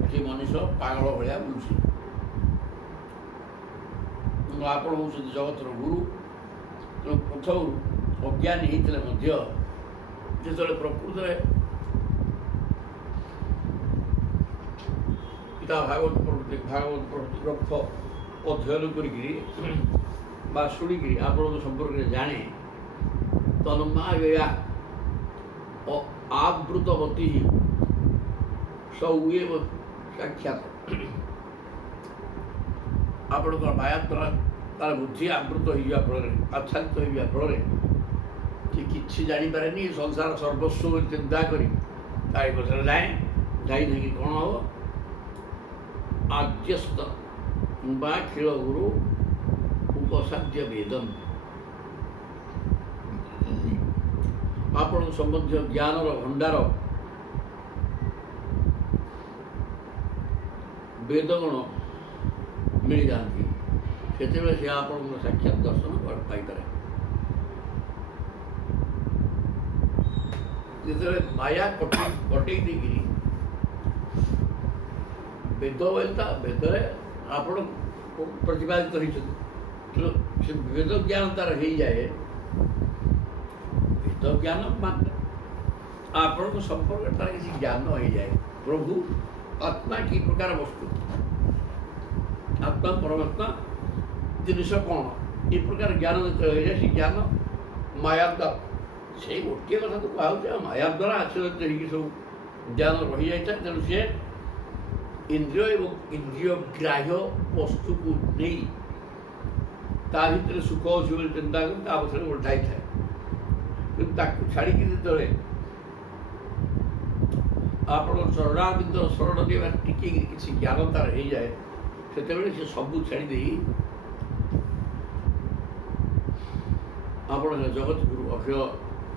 ଏଠି ମଣିଷ ପାଗଳ ଭଳିଆ ବୁଲୁଛି। ଆପଣ ହେଉଛନ୍ତି ଜଗତର ଗୁରୁ। ତେଣୁ ପ୍ରଥମରୁ ଅଜ୍ଞାନୀ ହେଇଥିଲେ ମଧ୍ୟ ଯେତେବେଳେ ପ୍ରକୃତରେ ପିତା ଭାଗବତ ଗ୍ରନ୍ଥ ଅଧ୍ୟୟନ କରିକିରି ବା ଶୁଣିକିରି ଆପଣଙ୍କ ସମ୍ପର୍କରେ ଜାଣେ, ତନ୍ମାୟା ଆବୃତବତୀ ସୌଏବ ସାକ୍ଷାତ। ଆପଣଙ୍କର ମାୟା ଦ୍ୱାରା ତାର ବୁଦ୍ଧି ଆବୃତ ହୋଇଯିବା ଫଳରେ, ଆଚ୍ଛାଦିତ ହୋଇଯିବା ଫଳରେ ସେ କିଛି ଜାଣିପାରେନି। ସଂସାର ସର୍ବସ୍ୱ ବୋଲି ଚିନ୍ତା କରି ତାରି ପଛରେ ଯାଇକି କ'ଣ ହେବ? ଆଦ୍ୟସ୍ତ ବା ଖେଳ ଗୁରୁ ଉପସାଧ୍ୟ ବେଦମ୍। ଆପଣଙ୍କ ସମ୍ବନ୍ଧୀୟ ଜ୍ଞାନର ଭଣ୍ଡାର ବେଦଗଣ ମିଳିଯାଆନ୍ତି। ସେତେବେଳେ ସେ ଆପଣଙ୍କର ସାକ୍ଷାତ ଦର୍ଶନ ପାଇପାରେ। ଯେତେବେଳେ ମାୟା କଟେଇ ଦେଇକିରି ବେଦ ବେଦରେ ଆପଣ ପ୍ରତିପାଦିତ ହେଇଛନ୍ତି, ତେଣୁ ସେ ବେଦ ଜ୍ଞାନ ତାର ହେଇଯାଏ। ବେଦ ଜ୍ଞାନ ମାନେ ଆପଣଙ୍କ ସମ୍ପର୍କରେ ତାର କିଛି ଜ୍ଞାନ ହେଇଯାଏ। ପ୍ରଭୁ ଆତ୍ମା କି ପ୍ରକାର ବସ୍ତୁ, ଆତ୍ମା ପରମାତ୍ମା ଜିନିଷ କ'ଣ, ଏ ପ୍ରକାର ଜ୍ଞାନ ଯେତେବେଳେ ହେଇଯାଏ, ସେ ଜ୍ଞାନ ମାୟା ଦ୍ୱାରା, ସେଇ ଗୋଟିଏ କଥା ତ କୁହାହେଉଛି, ଆଉ ମାୟା ଦ୍ୱାରା ଆଚ୍ଛାଦିତ ହେଇକି ସବୁ ଜ୍ଞାନ ରହିଯାଇଥାଏ। ତେଣୁ ସିଏ ଇନ୍ଦ୍ରିୟ ଏବଂ ଇନ୍ଦ୍ରିୟ ଗ୍ରାହ୍ୟ ବସ୍ତୁକୁ ନେଇ ତା ଭିତରେ ସୁଖ ଅଛି ବୋଲି ଚିନ୍ତା କରି ତା ପଛରେ ଓଲ୍ଟାଇଥାଏ। କିନ୍ତୁ ତାକୁ ଛାଡ଼ିକି ଯେତେବେଳେ ଆପଣଙ୍କ ଶରଣାର୍ବିନ୍ଦର ଶରଣ ଦେବା ଟିକେ କିଛି ଜ୍ଞାନ ତାର ହେଇଯାଏ, ସେତେବେଳେ ସେ ସବୁ ଛାଡ଼ି ଦେଇ ଆପଣ ଜଗତ ଗୁରୁ, ଅକ୍ଷୟ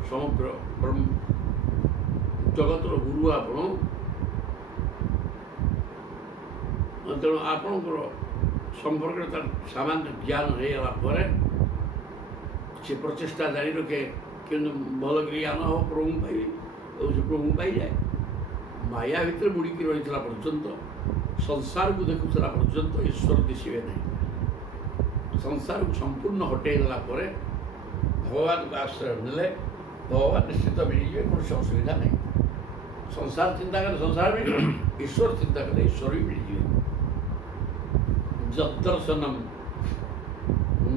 ସମଗ୍ର ଜଗତର ଗୁରୁ ଆପଣ। ତେଣୁ ଆପଣଙ୍କର ସମ୍ପର୍କରେ ତାର ସାମାନ୍ୟ ଜ୍ଞାନ ହେଇଗଲା ପରେ ସେ ପ୍ରଚେଷ୍ଟା ଜାରି ରଖେ, କିନ୍ତୁ ଭଲ ଜ୍ଞାନ ହେବ ପ୍ରଭୁ ପାଇବେ, ଆଉ ସେ ପ୍ରଭୁ ପାଇଯାଏ। ମାୟା ଭିତରେ ବୁଡ଼ିକି ରହିଥିଲା ପର୍ଯ୍ୟନ୍ତ, ସଂସାରକୁ ଦେଖୁଥିଲା ପର୍ଯ୍ୟନ୍ତ ଈଶ୍ୱର ଦିଶିବେ ନାହିଁ। ସଂସାରକୁ ସମ୍ପୂର୍ଣ୍ଣ ହଟେଇ ଦେଲା ପରେ ଭଗବାନଙ୍କୁ ଆଶ୍ରୟ ନେଲେ ଭଗବାନ ନିଶ୍ଚିତ ମିଳିଯିବେ, କୌଣସି ଅସୁବିଧା ନାହିଁ। ସଂସାର ଚିନ୍ତା କଲେ ସଂସାର ମିଳିବ, ଈଶ୍ୱର ଚିନ୍ତା କଲେ ଈଶ୍ୱର ବି ମିଳିଯିବେ। ଯଦର୍ଶନମ୍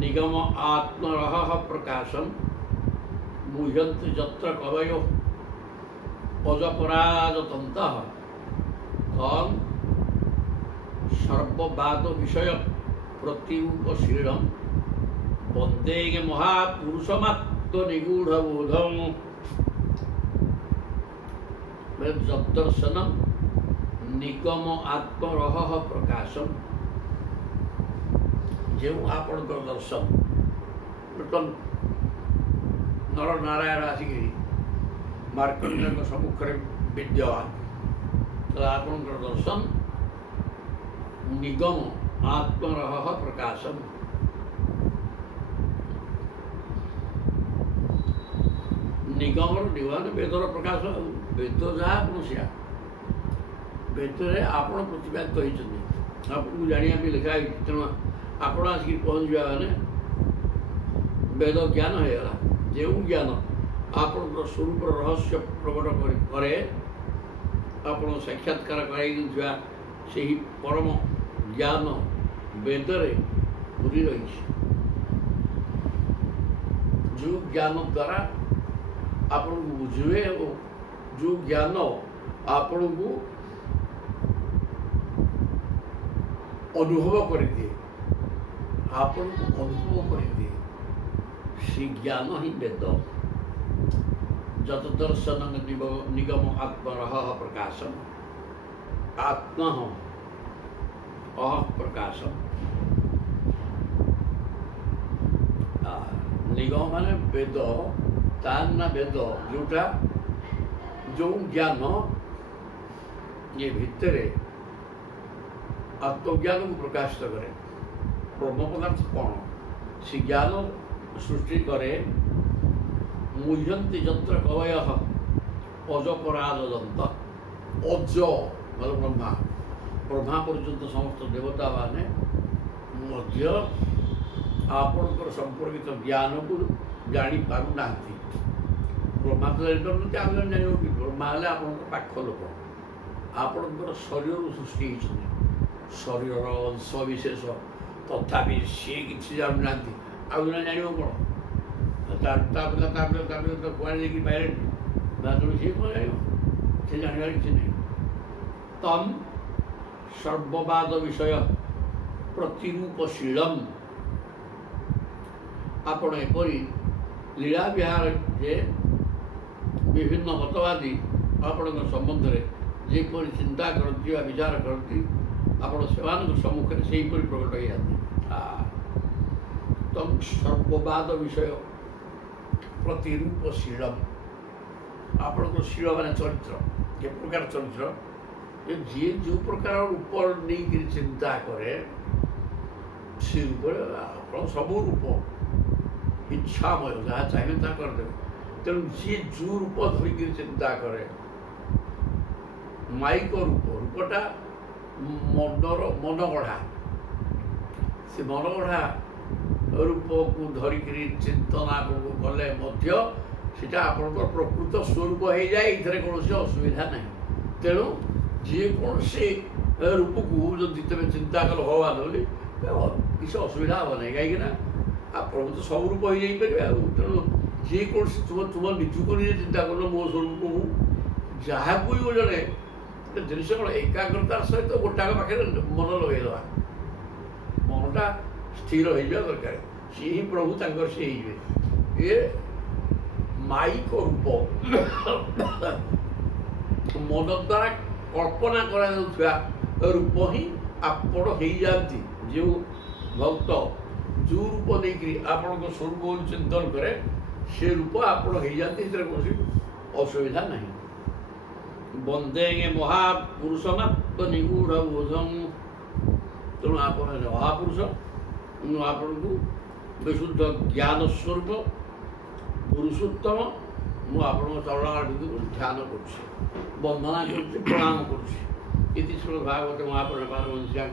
ନିଗମ ଆତ୍ମରହ ପ୍ରକାଶମ୍ ମୁହ୍ୟନ୍ତି ଯତ୍ର କବୟୋ ଅଜପରାଜତନ୍ତଃ ତମ୍ ସର୍ବବାଦ ବିଷୟ ପ୍ରତିଉପଶୀଳମ୍ ବନ୍ଦେ ମହାପୁରୁଷମାତ୍ମନିଗୂଢ଼ବୋଧମ୍। ଯଦର୍ଶନମ୍ ନିଗମ ଆତ୍ମରହ ପ୍ରକାଶମ୍, ଯେଉଁ ଆପଣଙ୍କର ଦର୍ଶନ ବର୍ତ୍ତମାନ ନର ନାରାୟଣ ଆସିକିରି ମାର୍କଣ୍ଡେୟଙ୍କ ସମ୍ମୁଖରେ ବିଦ୍ୟମାନ, ତାହେଲେ ଆପଣଙ୍କର ଦର୍ଶନ ନିଗମ ଆତ୍ମରହ ପ୍ରକାଶନ। ନିଗମର ନିଗମ ବେଦର ପ୍ରକାଶ, ବେଦ ଯାହା ଆପଣ ସେୟା। ବେଦରେ ଆପଣ ପ୍ରତିପାଦିତ ହୋଇଛନ୍ତି, ଆପଣଙ୍କୁ ଜାଣିବା ପାଇଁ ଲେଖା ହେଇଛି। ତେଣୁ ଆପଣ ଆସିକି ପହଞ୍ଚିବା ମାନେ ବେଦ ଜ୍ଞାନ ହେଇଗଲା। ଯେଉଁ ଜ୍ଞାନ ଆପଣଙ୍କର ସ୍ୱରୂପର ରହସ୍ୟ ପ୍ରକଟ କରେ, ଆପଣ ସାକ୍ଷାତକାର କରାଇ ଦେଉଥିବା ସେହି ପରମ ଜ୍ଞାନ ବେଦରେ ପୂରି ରହିଛି। ଯେଉଁ ଜ୍ଞାନ ଦ୍ୱାରା ଆପଣଙ୍କୁ ବୁଝିବେ ଏବଂ ଯେଉଁ ଜ୍ଞାନ ଆପଣଙ୍କୁ ଅନୁଭବ କରିଦିଏ, ଆପଣଙ୍କୁ ଅନୁଭବ କରିଦିଏ, ସେ ଜ୍ଞାନ ହିଁ ବେଦ। ଯତ ଦର୍ଶନ ନିଗମ ଆତ୍ମରହ ପ୍ରକାଶନ, ଆତ୍ମ ପ୍ରକାଶନ। ନିଗମ ମାନେ ବେଦ, ତାର ନା ବେଦ ଯେଉଁଟା, ଯେଉଁ ଜ୍ଞାନ ଏ ଭିତରେ ଆତ୍ମଜ୍ଞାନକୁ ପ୍ରକାଶିତ କରେ। ବ୍ରହ୍ମ ପଦାର୍ଥ କ'ଣ? ସେ ଜ୍ଞାନ ସୃଷ୍ଟି କରେ। ମୁହ୍ୟନ୍ତି ଯନ୍ତ୍ର କବୟ ଅଜପରାଜନ୍ତ। ଅଜ ମାନେ ବ୍ରହ୍ମା, ବ୍ରହ୍ମା ପର୍ଯ୍ୟନ୍ତ ସମସ୍ତ ଦେବତାମାନେ ମଧ୍ୟ ଆପଣଙ୍କର ସମ୍ପର୍କିତ ଜ୍ଞାନକୁ ଜାଣିପାରୁନାହାନ୍ତି। ବ୍ରହ୍ମା ତ ଜାଣିପାରୁନାହାନ୍ତି, ଆମେ ଜାଣିବ କି? ବ୍ରହ୍ମା ହେଲେ ଆପଣଙ୍କ ପାଖ ଲୋକ, ଆପଣଙ୍କର ଶରୀରରୁ ସୃଷ୍ଟି ହେଇଛନ୍ତି, ଶରୀରର ଅଂଶ ବିଶେଷ, ତଥାପି ସିଏ କିଛି ଜାଣୁନାହାନ୍ତି। ଆଉ ଜଣେ ଜାଣିବ କ'ଣ? ତାପରେ ତ କୁଆଡ଼େ ଯାଇକି ପାଇଲେଣି ନା, ତେଣୁ ସିଏ କ'ଣ ଜାଣିବ? ସେ ଜାଣିବାର କିଛି ନାହିଁ। ତମ୍ ସର୍ବବାଦ ବିଷୟ ପ୍ରତିରୂପଶୀଳମ୍। ଆପଣ ଏପରି ଲୀଳା ବିହାର ଯେ ବିଭିନ୍ନ ମତବାଦୀ ଆପଣଙ୍କ ସମ୍ବନ୍ଧରେ ଯେପରି ଚିନ୍ତା କରନ୍ତି ବା ବିଚାର କରନ୍ତି, ଆପଣ ସେମାନଙ୍କ ସମ୍ମୁଖରେ ସେହିପରି ପ୍ରକଟ ହେଇଯାନ୍ତି। ତମ୍ ସର୍ବବାଦ ବିଷୟ ପ୍ରତିରୂପଶୀଳମ୍। ଆପଣଙ୍କର ଶୀଳ ମାନେ ଚରିତ୍ର। ଏ ପ୍ରକାର ଚରିତ୍ର ଯେ ଯିଏ ଯେଉଁ ପ୍ରକାର ରୂପ ନେଇକରି ଚିନ୍ତା କରେ, ସେ ରୂପରେ ଆପଣ ସବୁ ରୂପ ଇଚ୍ଛାମୟ, ଯାହା ଚାହିଁବେ ତାହା କରିଦେବେ। ତେଣୁ ଯିଏ ଯେଉଁ ରୂପ ଧରିକିରି ଚିନ୍ତା କରେ, ମାଇକ ରୂପ, ରୂପଟା ମନଗଢ଼ା, ସେ ମନଗଢ଼ା ରୂପକୁ ଧରିକିରି ଚିନ୍ତନା କଲେ ମଧ୍ୟ ସେଟା ଆପଣଙ୍କର ପ୍ରକୃତ ସ୍ୱରୂପ ହେଇଯାଏ। ଏଥିରେ କୌଣସି ଅସୁବିଧା ନାହିଁ। ତେଣୁ ଯେକୌଣସି ରୂପକୁ ଯଦି ତୁମେ ଚିନ୍ତା କଲ ଭଗବାନ ବୋଲି, କିଛି ଅସୁବିଧା ହେବ ନାହିଁ। କାହିଁକିନା ଆପଣଙ୍କୁ ତ ସବୁ ରୂପ ହେଇଯାଇପାରିବେ। ଆଉ ତେଣୁ ଯେକୌଣସି ତୁମ ନିଜକୁ ନିଜେ ଚିନ୍ତା କଲ, ମୋ ସ୍ୱରୂପକୁ ମୁଁ ଯାହାକୁ ବି ଜଣେ ଜିନିଷ କ'ଣ, ଏକାଗ୍ରତାର ସହିତ ଗୋଟାକ ପାଖରେ ମନ ଲଗେଇଦେବା, ମନଟା ସ୍ଥିର ହେଇଯିବା ଦରକାର। ସିଏ ହିଁ ପ୍ରଭୁ, ତାଙ୍କର ସିଏ ହେଇଯିବେ। ଏ ମାଇକ ରୂପ ମନ ଦ୍ୱାରା କଳ୍ପନା କରାଯାଉଥିବା ରୂପ ହିଁ ଆପଣ ହେଇଯାଆନ୍ତି। ଯେଉଁ ଭକ୍ତ ଯେଉଁ ରୂପ ନେଇକରି ଆପଣଙ୍କ ସ୍ୱରୂପ ଚିନ୍ତନ କରେ, ସେ ରୂପ ଆପଣ ହେଇଯାଆନ୍ତି। ସେଥିରେ କୌଣସି ଅସୁବିଧା ନାହିଁ। ବନ୍ଦେ ମହାପୁରୁଷମାତ୍ମ ନିଗୂଢ଼ ବୋଧଂ। ତେଣୁ ଆପଣ ହେଲେ ମହାପୁରୁଷ। ମୁଁ ଆପଣଙ୍କୁ ବିଶୁଦ୍ଧ ଜ୍ଞାନ ସ୍ୱରୂପ ପୁରୁଷୋତ୍ତମ, ମୁଁ ଆପଣଙ୍କ ଚରଣାରବିନ୍ଦୁକୁ ଧ୍ୟାନ କରୁଛି, ବନ୍ଦନା କରୁଛି, ପ୍ରଣାମ କରୁଛି। ଇତି ଶ୍ରୀମଦ୍ ଭାଗବତେ ମହାପୁରାଣେ ପାରମହଂସ୍ୟାଂ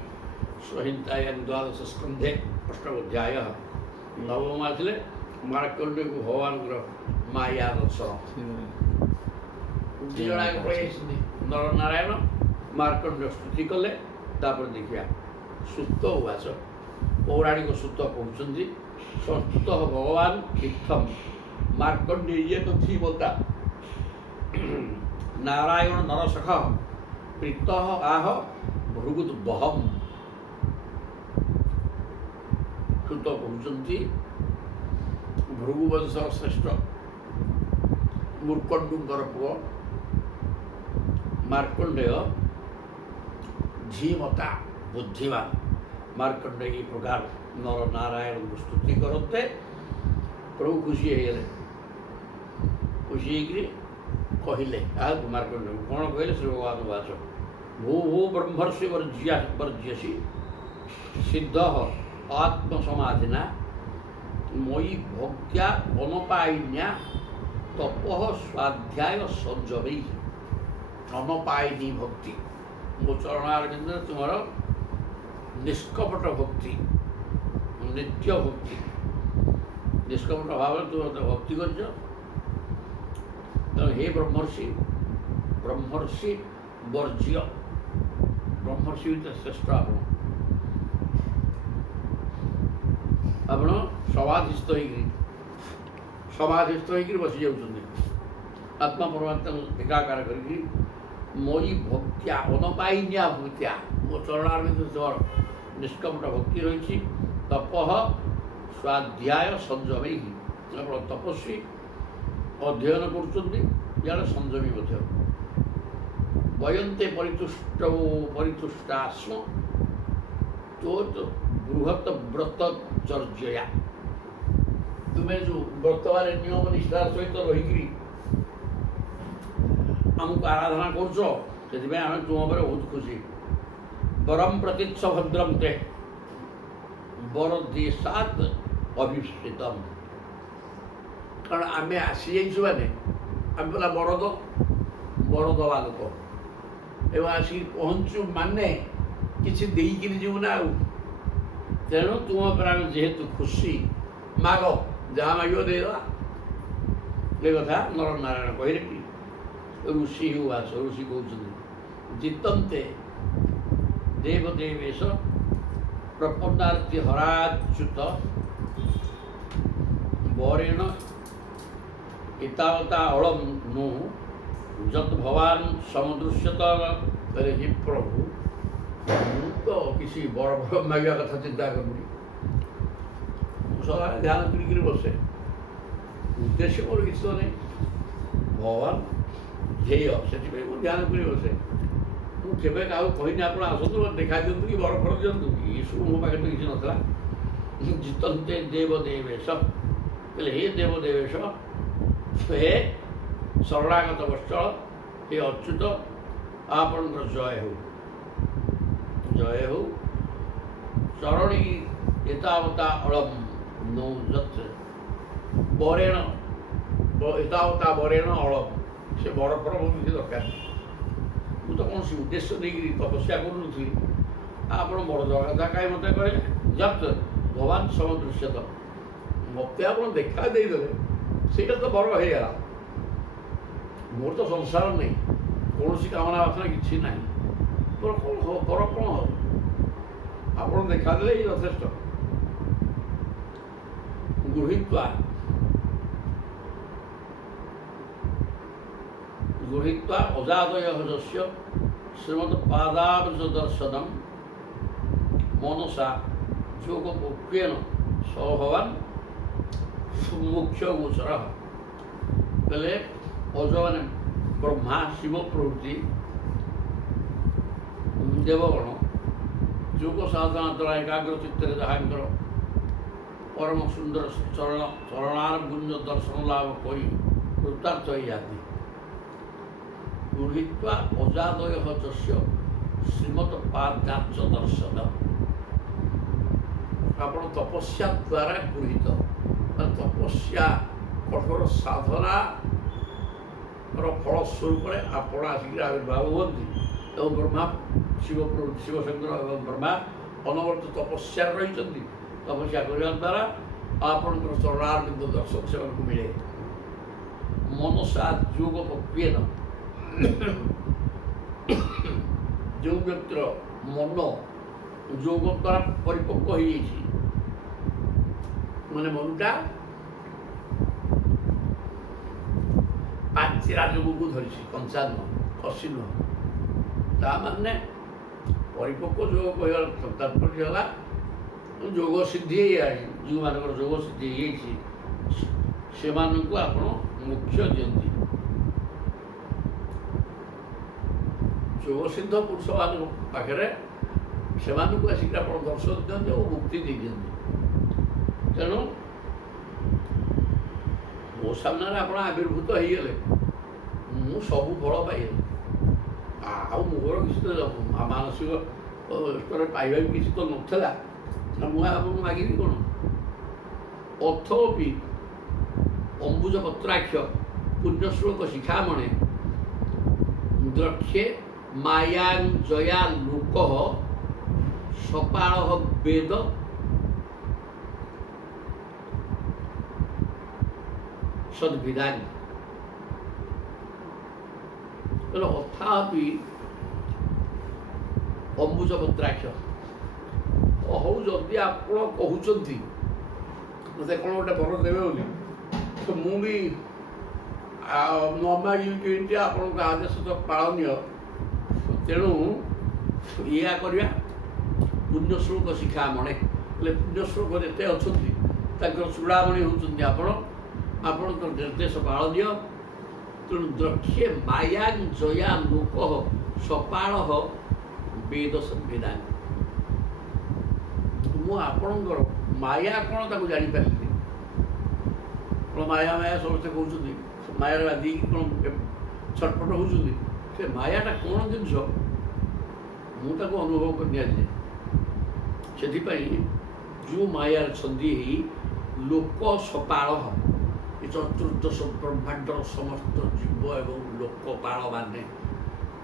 ସଂହିତାୟାଂ ଦ୍ୱାଦଶ ସ୍କନ୍ଧେ ଅଷ୍ଟମ ଅଧ୍ୟାୟ। ନବମ ଆସିଲେ ମାର୍କଣ୍ଡେୟକୁ ଭଗବାନଙ୍କର ମାୟା ଦର୍ଶନ। ଦୁଇ ଜଣ ଆগে ପଳେଇ ଆସିଛନ୍ତି, ନରନାରାୟଣ ମାର୍କଣ୍ଡେୟ ସ୍ତୁତି କଲେ। ତାପରେ ଦେଖିବା ସୁତ ଉବାଚ। ପୌରାଣିକ ସୂତ କହୁଛନ୍ତି, ସଂସ୍ତୁତ ଭଗବାନ ତୀର୍ଥମ୍ ମାର୍କଣ୍ଡେୟ ତଥୀବତା ନାରାୟଣ ନରସଖ ପ୍ରୀତଃ ଆହ ଭୃଗୁଦବହମ୍। ସୂତ କହୁଛନ୍ତି, ଭୃଗୁବଂଶର ଶ୍ରେଷ୍ଠ ମୂର୍କଣ୍ଡୁଙ୍କର ପୁଅ ମାର୍କଣ୍ଡେୟ ଧୀମତା, ବୁଦ୍ଧିମାନ। ମାର୍କଣ୍ଡେୟ ଏହି ପ୍ରକାର ନର ନାରାୟଣଙ୍କୁ ସ୍ତୁତି କରନ୍ତେ ପ୍ରଭୁ ଖୁସି ହେଇଗଲେ। ଖୁସି ହେଇକିରି କହିଲେ କାହାକୁ ମାର୍କଣ୍ଡେୟକୁ କ'ଣ କହିଲେ? ଶ୍ରୀ ଭଗବାନ ବାଚ ଭୂ ଭୂ ବ୍ରହ୍ମର୍ଷି ବର୍ଜ୍ୟସି ସିଦ୍ଧ ଆତ୍ମସମାଧିନା ମୟି ଭକ୍ତ୍ୟା ଅନପାଇନ୍ୟା ତପଃ ସ୍ୱାଧ୍ୟାୟ ସଂଯମୀ। ଅନପାଇନୀ ଭକ୍ତି, ମୋ ଚରଣାରବିନ୍ଦରେ ତୁମର ନିଷ୍କପଟ ଭକ୍ତି, ନିତ୍ୟ ଭକ୍ତି, ନିଷ୍କପଟ ଭାବରେ ତୁମେ ମୋତେ ଭକ୍ତି କରିଛ। ତେଣୁ ହେ ବ୍ରହ୍ମର୍ଷି, ବ୍ରହ୍ମର୍ଷି ବର୍ଜ୍ୟ, ବ୍ରହ୍ମର୍ଷି ଭିତରେ ଶ୍ରେଷ୍ଠ ଆପଣ ସମାଧିସ୍ଥ ହେଇକିରି ବସି ଯାଉଛନ୍ତି। ଆତ୍ମା ପରମାତ୍ମାକୁ ଏକାକାର କରିକି ମୋଇ ଭକ୍ତ୍ୟା ଅନପାଇନ୍ୟା ଭକ୍ତ୍ୟା, ମୋ ଚରଣାର ଭିତରେ ତୁମର ନିଷ୍କପଟ ଭକ୍ତି ରହିଛି। ତପଃ ସ୍ୱାଧ୍ୟାୟ ସଂଯମୀ, ଆପଣ ତପସ୍ୱୀ, ଅଧ୍ୟୟନ କରୁଛନ୍ତି, ଇଆଡ଼େ ସଂଯମୀ ମଧ୍ୟ। ବୟନ୍ତେ ପରିତୁଷ୍ଟାସ୍ମ ତୋ ବୃହତ ବ୍ରତ ଚର୍ଯ୍ୟା, ତୁମେ ଯେଉଁ ବର୍ତ୍ତମାନ ନିୟମ ନିଷ୍ଠାର ସହିତ ରହିକିରି ଆମକୁ ଆରାଧନା କରୁଛ, ସେଥିପାଇଁ ଆମେ ତୁମ ଉପରେ ବହୁତ ଖୁସି। ବରମ୍ ପ୍ରତୀଚ୍ଛ ଭଦ୍ରମ୍ ତେ ବରଦେଶାତ୍ ଅଭିଷ୍ଠିତମ୍, କାରଣ ଆମେ ଆସିଯାଇଛୁ ମାନେ ଆମେ ବୋଲା ବରଦ ଦେବା ଲୋକ, ଏବଂ ଆସିକି ପହଞ୍ଚୁ ମାନେ କିଛି ଦେଇକିରି ଯିବୁ ନା ଆଉ। ତେଣୁ ତୁମ ଉପରେ ଆମେ ଯେହେତୁ ଖୁସି, ମାଗ, ଯାହା ମାଗିବ ଦେଇଦେବା। ଏ କଥା ନର ନାରାୟଣ କହିଲେ କି ଋଷି ଉବାଚ, ଋଷି କହୁଛନ୍ତି ଜିତନ୍ତେ ଦେବଦେବେଶ ପ୍ରପନ୍ନାର୍ଥୀ ହରାଚ୍ୟୁତ ବରେଣ ଏତାବତା ଅଳମ୍ ନୁ ଯତ୍ ଭବାନ୍ ସମଦୃଶ୍ୟତ। କହିଲେ ହି ପ୍ରଭୁ, ମୁଁ ତ କିଛି ବଡ଼ ବଡ଼ ମାଗିବା କଥା ଚିନ୍ତା କରୁନି, ମୁଁ ସଦାବେଳେ ଧ୍ୟାନ କରିକିରି ବସେ, ଉଦ୍ଦେଶ୍ୟ ମୋର କିଛି ତ ନାହିଁ, ଭଗବାନ ଧ୍ୟେୟ, ସେଥିପାଇଁ ମୁଁ ଧ୍ୟାନ କରି ବସେ। ମୁଁ କେବେ କାହାକୁ କହିନି ଆପଣ ଆସନ୍ତୁ ଦେଖା ଦିଅନ୍ତୁ କି ବରଫ ଦିଅନ୍ତୁ, ଏସବୁ ମୋ ପାଖରେ ତ କିଛି ନଥିଲା। ଜିତନ୍ତେ ଦେବଦେବେଶ, କହିଲେ ହେ ଦେବଦେବେଶ, ହେ ଶରଣାଗତ ବତ୍ସଳ, ହେ ଅଚ୍ୟୁତ, ଆପଣଙ୍କର ଜୟ ହେଉ, ଜୟ ହେଉ। ଚରଣୀ ଏତାବତା ଅଳମ୍ ନୌ ଯତ୍ ବରେଣ, ଏତାବତା ବରେଣ ଅଳମ୍, ସେ ବରଫର ମୋର କିଛି ଦରକାର ନାହିଁ। ମୁଁ ତ କୌଣସି ଉଦ୍ଦେଶ୍ୟ ନେଇକିରି ତପସ୍ୟା କରୁନଥିଲି। ଆପଣ ବଡ଼ ଜଗା କଥା କାହିଁ ମୋତେ କହିଲେ? ଯତ୍ ଭବାନ୍ ସମଦୃଶ୍ୟତ, ମୋତେ ଆପଣ ଦେଖା ଦେଇଦେଲେ, ସେଇଟା ତ ବର ହେଇଗଲା। ମୋର ତ ସଂସାର ନାହିଁ, କୌଣସି କାମନା ବାସନା କିଛି ନାହିଁ, ମୋର କ'ଣ ହବ, ବର କ'ଣ ହବ? ଆପଣ ଦେଖାଦେଲେ ଏଇ ଯଥେଷ୍ଟ। ଗୃହୀତ୍ୱା ଅଜାଦୟହଜସ୍ୟ ଶ୍ରୀମତ୍ ପାଦାବ୍ଜ ଦର୍ଶନମ୍ ମନସା ଯୋଗପୋକ୍ୱେନ ସହ ଭବାନ୍ ମୁଖ୍ୟ ଗୋଚର। କହିଲେ ଅଜ ମାନେ ବ୍ରହ୍ମା, ଶିବ ପ୍ରଭୃତି ଦେବଗଣ ଯୋଗ ସାଧନା ଦ୍ୱାରା ଏକାଗ୍ର ଚିତ୍ତରେ ଯାହାଙ୍କର ପରମ ସୁନ୍ଦର ଚରଣାର ଗୁଞ୍ଜ ଦର୍ଶନ ଲାଭ କରି କୃତାର୍ଥ ହେଇଯାନ୍ତି। ଗୃହୀତ୍ୱା ଅଜାଦୟହଜସ୍ୟ ଶ୍ରୀମତ୍ ପାଦାବ୍ଜ ଦର୍ଶନ, ଆପଣ ତପସ୍ୟା ଦ୍ୱାରା ଗୃହୀତ, ତପସ୍ୟା କଠୋର ସାଧନାର ଫଳ ସ୍ୱରୂପରେ ଆପଣ ଆସିକି ଆବିର୍ଭାବ ହୁଅନ୍ତି। ଏବଂ ବ୍ରହ୍ମା, ଶିବଶଙ୍କର ଏବଂ ବ୍ରହ୍ମା ଅନବରତ ତପସ୍ୟାରେ ରହିଛନ୍ତି। ତପସ୍ୟା କରିବା ଦ୍ୱାରା ଆପଣଙ୍କର ଚରଣାରବିନ୍ଦ ଦର୍ଶନ ସେମାନଙ୍କୁ ମିଳେ। ମନସା ଯୋଗ ପକ୍ୱେନ, ଯେଉଁ ବ୍ୟକ୍ତିର ମନ ଯୋଗ ଦ୍ୱାରା ପରିପକ୍ୱ ହୋଇଯାଇଛି, ମାନେ ମନଟା ପାଚିଲା ଯୋଗକୁ ଧରିଛି, କଞ୍ଚା ନୁହଁ, କଷି ନୁହଁ। ତା ମାନେ ପରିପକ୍ୱ ଯୋଗ କହିବାର ତାତ୍ପର୍ଯ୍ୟ ହେଲା ଯୋଗ ସିଦ୍ଧି ହେଇଯାଇଛି। ଯେଉଁମାନଙ୍କର ଯୋଗ ସିଦ୍ଧି ହେଇଯାଇଛି ସେମାନଙ୍କୁ ଆପଣ ମୁଖ୍ୟ ଦିଅନ୍ତି। ଯୋଗସିଦ୍ଧ ପୁରୁଷମାନଙ୍କ ପାଖରେ ସେମାନଙ୍କୁ ଆସିକି ଆପଣ ଦର୍ଶନ ଦିଅନ୍ତି ଓ ମୁକ୍ତି ଦେଇଦିଅନ୍ତି। ତେଣୁ ମୋ ସାମ୍ନାରେ ଆପଣ ଆବିର୍ଭୂତ ହେଇଗଲେ, ମୁଁ ସବୁ ଫଳ ପାଇଗଲି। ଆଉ ମୋର କିଛି ତ ମାନସିକ ସ୍ତରରେ ପାଇବାକୁ କିଛି ତ ନଥିଲା, ମୁଁ ଆପଣଙ୍କୁ ମାଗିବି କ'ଣ? ଅଥୋପି ଅମ୍ବୁଜ ପତ୍ରାକ୍ଷ ପୁଣ୍ୟଶ୍ଲୋକ ଶିଖାମଣେ ଦ୍ରକ୍ଷ୍ୟେ ମାୟାଞ୍ଜୟା ଲୋକ ସପାଳ ବେଦ ସଦ୍ଭିଦାନୀ। ଅଥାପି ଅମ୍ବୁଜ ପତ୍ରାକ୍ଷ, ହଉ ଯଦି ଆପଣ କହୁଛନ୍ତି ମୋତେ କ'ଣ ଗୋଟେ ବର ଦେବେ ବୋଲି, ତ ମୁଁ ବି ନ ମାଗିବି କେମିତି? ଆପଣଙ୍କ ଆଦେଶ ତ ପାଳନୀୟ। ତେଣୁ ଏଇଆ କରିବା, ପୁଣ୍ୟଶ୍ଲୋକ ଶିଖାମଣେ, ହେଲେ ପୁଣ୍ୟଶ୍ଲୋକ ଯେତେ ଅଛନ୍ତି ତାଙ୍କର ଚୂଡ଼ାମଣି ହେଉଛନ୍ତି ଆପଣ, ଆପଣଙ୍କର ନିର୍ଦ୍ଦେଶ ପାଳନୀୟ। ତେଣୁ ଦ୍ରକ୍ଷ୍ୟେ ମାୟାଞ୍ଜୟା ଲୋକ ସପାଳ ବେଦ ସମ୍ବିଧାନ। ମୁଁ ଆପଣଙ୍କର ମାୟା କ'ଣ ତାକୁ ଜାଣିପାରିଲିନି। କ'ଣ ମାୟା ମାୟା ସମସ୍ତେ କହୁଛନ୍ତି, ମାୟାର ବାଧିକି କ'ଣ ଛଟପଟ ହେଉଛନ୍ତି। ସେ ମାୟାଟା କ'ଣ ଜିନିଷ ମୁଁ ତାକୁ ଅନୁଭବ କରିନିଆଜି। ସେଥିପାଇଁ ଯେଉଁ ମାୟାର ଛନ୍ଦି ହେଇ ଲୋକ ସପାଳ, ଏ ଚତୁର୍ଦ୍ଦଶ ବ୍ରହ୍ମାଣ୍ଡର ସମସ୍ତ ଜୀବ ଏବଂ ଲୋକପାଳମାନେ,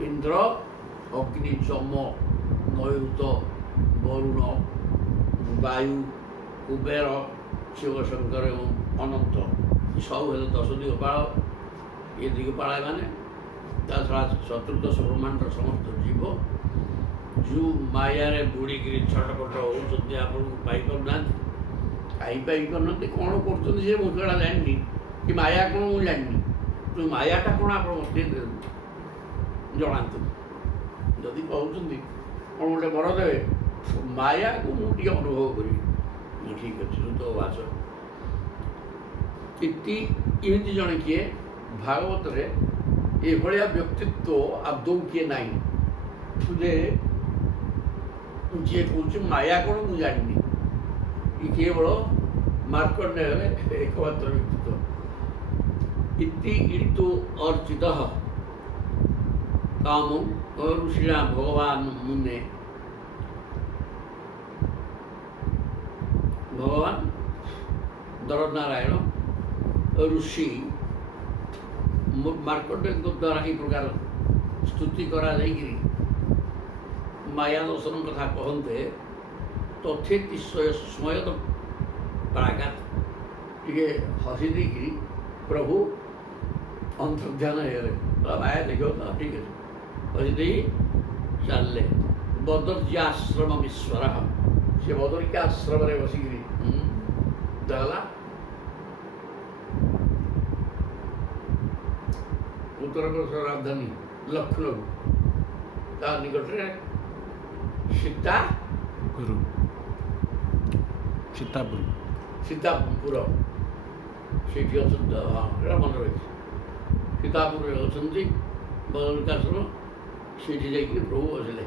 ଇନ୍ଦ୍ର, ଅଗ୍ନି, ଯମ, ନୈରୁତ, ବରୁଣ, ବାୟୁ, କୁବେର, ଶିବଶଙ୍କର ଏବଂ ଅନନ୍ତ, ସବୁ ହେଲେ 10 ଦିଗପାଳ। ଏ ଦିଗପାଳ ମାନେ ତା ଛଡ଼ା ଚତୁର୍ଦ୍ଦଶ ବ୍ରହ୍ମାଣ୍ଡର ସମସ୍ତ ଜୀବ ଯେଉଁ ମାୟାରେ ବୁଡ଼ିକିରି ଛଟପଟ ହେଉଛନ୍ତି, ଆପଣଙ୍କୁ ପାଇପାରୁନାହାନ୍ତି। କାହିଁ ପାଇପାରୁନାହାନ୍ତି, କ'ଣ କରୁଛନ୍ତି ସେ ମୁଁ ସେଇଟା ଜାଣିନି, କି ମାୟା କ'ଣ ମୁଁ ଜାଣିନି। ଯେଉଁ ମାୟାଟା କ'ଣ ଆପଣ ମୋତେ ଜଣାନ୍ତୁ। ଯଦି କହୁଛନ୍ତି କ'ଣ ଗୋଟେ ବର ଦେବେ, ମାୟାକୁ ମୁଁ ଟିକେ ଅନୁଭବ କରିବି। ଠିକ୍ ଅଛି, ତ ବାସ ଏମିତି ଜଣେ କିଏ ଭାଗବତରେ ଏଭଳିଆ ବ୍ୟକ୍ତିତ୍ୱ ଆଦୌ କିଏ ନାହିଁ ଯେ ଯିଏ କହୁଛି ମାୟା କ'ଣ ମୁଁ ଜାଣିନି। ଏ କେବଳ ମାର୍କଣ୍ଡେୟରେ ଏକମାତ୍ର ବ୍ୟକ୍ତିତ୍ୱ। ଇତି ଇତୁ ଅର୍ଚିତ କାମ ଋଷିଣା ଭଗବାନ ମୁନେ, ଭଗବାନ ଦରନାରାୟଣ ଋଷି ମାର୍କଣ୍ଡେୟଙ୍କ ଦ୍ୱାରା ଏହି ପ୍ରକାର ସ୍ତୁତି କରାଯାଇକିରି ମାୟା ଦର୍ଶନ କଥା କହନ୍ତେ, ତଥେତି ସ୍ମୟତ ପ୍ରାଗାତ ଟିକେ ହସି ଦେଇକିରି ପ୍ରଭୁ ଅନ୍ତର୍ଧ୍ୟାନ ହେଇଗଲେ। ମାୟା ଦେଖିବ ତ ଠିକ୍ ଅଛି, ହସି ଦେଇ ଚାଲିଲେ। ବଦର୍ଯ୍ୟା ଆଶ୍ରମ ବିଶ୍ୱର, ସେ ବଦରିକା ଆଶ୍ରମରେ ବସିକିରି ହେଲା ଉତ୍ତରପ୍ରଦେଶର ରାଜଧାନୀ ଲକ୍ଷ୍ନୌ, ତା ନିକଟରେ ସୀତାପୁର ସେଇଠି ଅଛନ୍ତି। ହଁ, ଏଇଟା ମନେ ରହିଛି। ସୀତାପୁରରେ ଅଛନ୍ତି ବଦରିକାଶ୍ରମ, ସେଇଠି ଯାଇକି ପ୍ରଭୁ ବସିଲେ।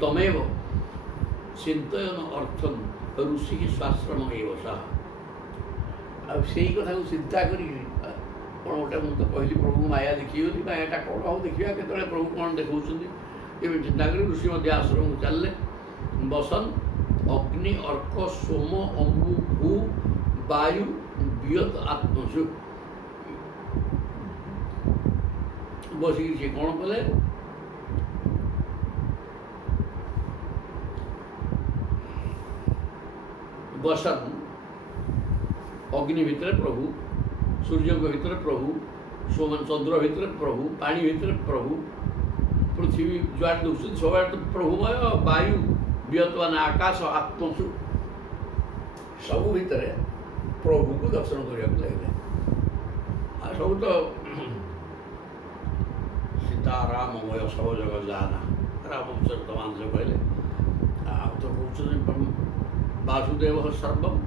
ତମେବ ଚିନ୍ତୟନ ଅର୍ଥନ ଋଷିକି ସ୍ୱାଶ୍ରମ ଏବ ସହ। ଆଉ ସେଇ କଥାକୁ ଚିନ୍ତା କରିକି କ'ଣ ଗୋଟେ ମୁଁ ତ କହିଲି ପ୍ରଭୁ ମାୟା ଦେଖିବନି, ମାୟାଟା କ'ଣ ହଉ ଦେଖିବା କେତେବେଳେ ପ୍ରଭୁ କ'ଣ ଦେଖାଉଛନ୍ତି। ଏବେ ଚିନ୍ତା କରି ଋଷି ମଧ୍ୟ ଆଶ୍ରମକୁ ଚାଲିଲେ। ବସନ୍ ଅଗ୍ନି, ଅର୍କ, ସୋମ, ଅମ୍ବୁ, ଭୂ, ବାୟୁ, ବିୟତ ଆତ୍ମସୁ ବସିକି ସେ କ'ଣ କଲେ, ବସନ୍ ଅଗ୍ନି ଭିତରେ ପ୍ରଭୁ, ସୂର୍ଯ୍ୟଙ୍କ ଭିତରେ ପ୍ରଭୁ, ଚନ୍ଦ୍ର ଭିତରେ ପ୍ରଭୁ, ପାଣି ଭିତରେ ପ୍ରଭୁ, ପୃଥିବୀ ଯୁଆଡ଼େ ଦେଖୁଛନ୍ତି ସବୁଆଡ଼େ ତ ପ୍ରଭୁମୟ। ବାୟୁ, ବିୟତ ମାନେ ଆକାଶ, ଆତ୍ମସୁ, ସବୁ ଭିତରେ ପ୍ରଭୁକୁ ଦର୍ଶନ କରିବାକୁ ଲାଗିଲେ। ଆଉ ସବୁ ତ ସୀତାରାମମୟ ସବୁ ଜଗ ଜାନା, ରାମଚରିତମାନସ କହିଲେ। ଆଉ ତ କହୁଛନ୍ତି ବାସୁଦେବ ସର୍ବମ୍।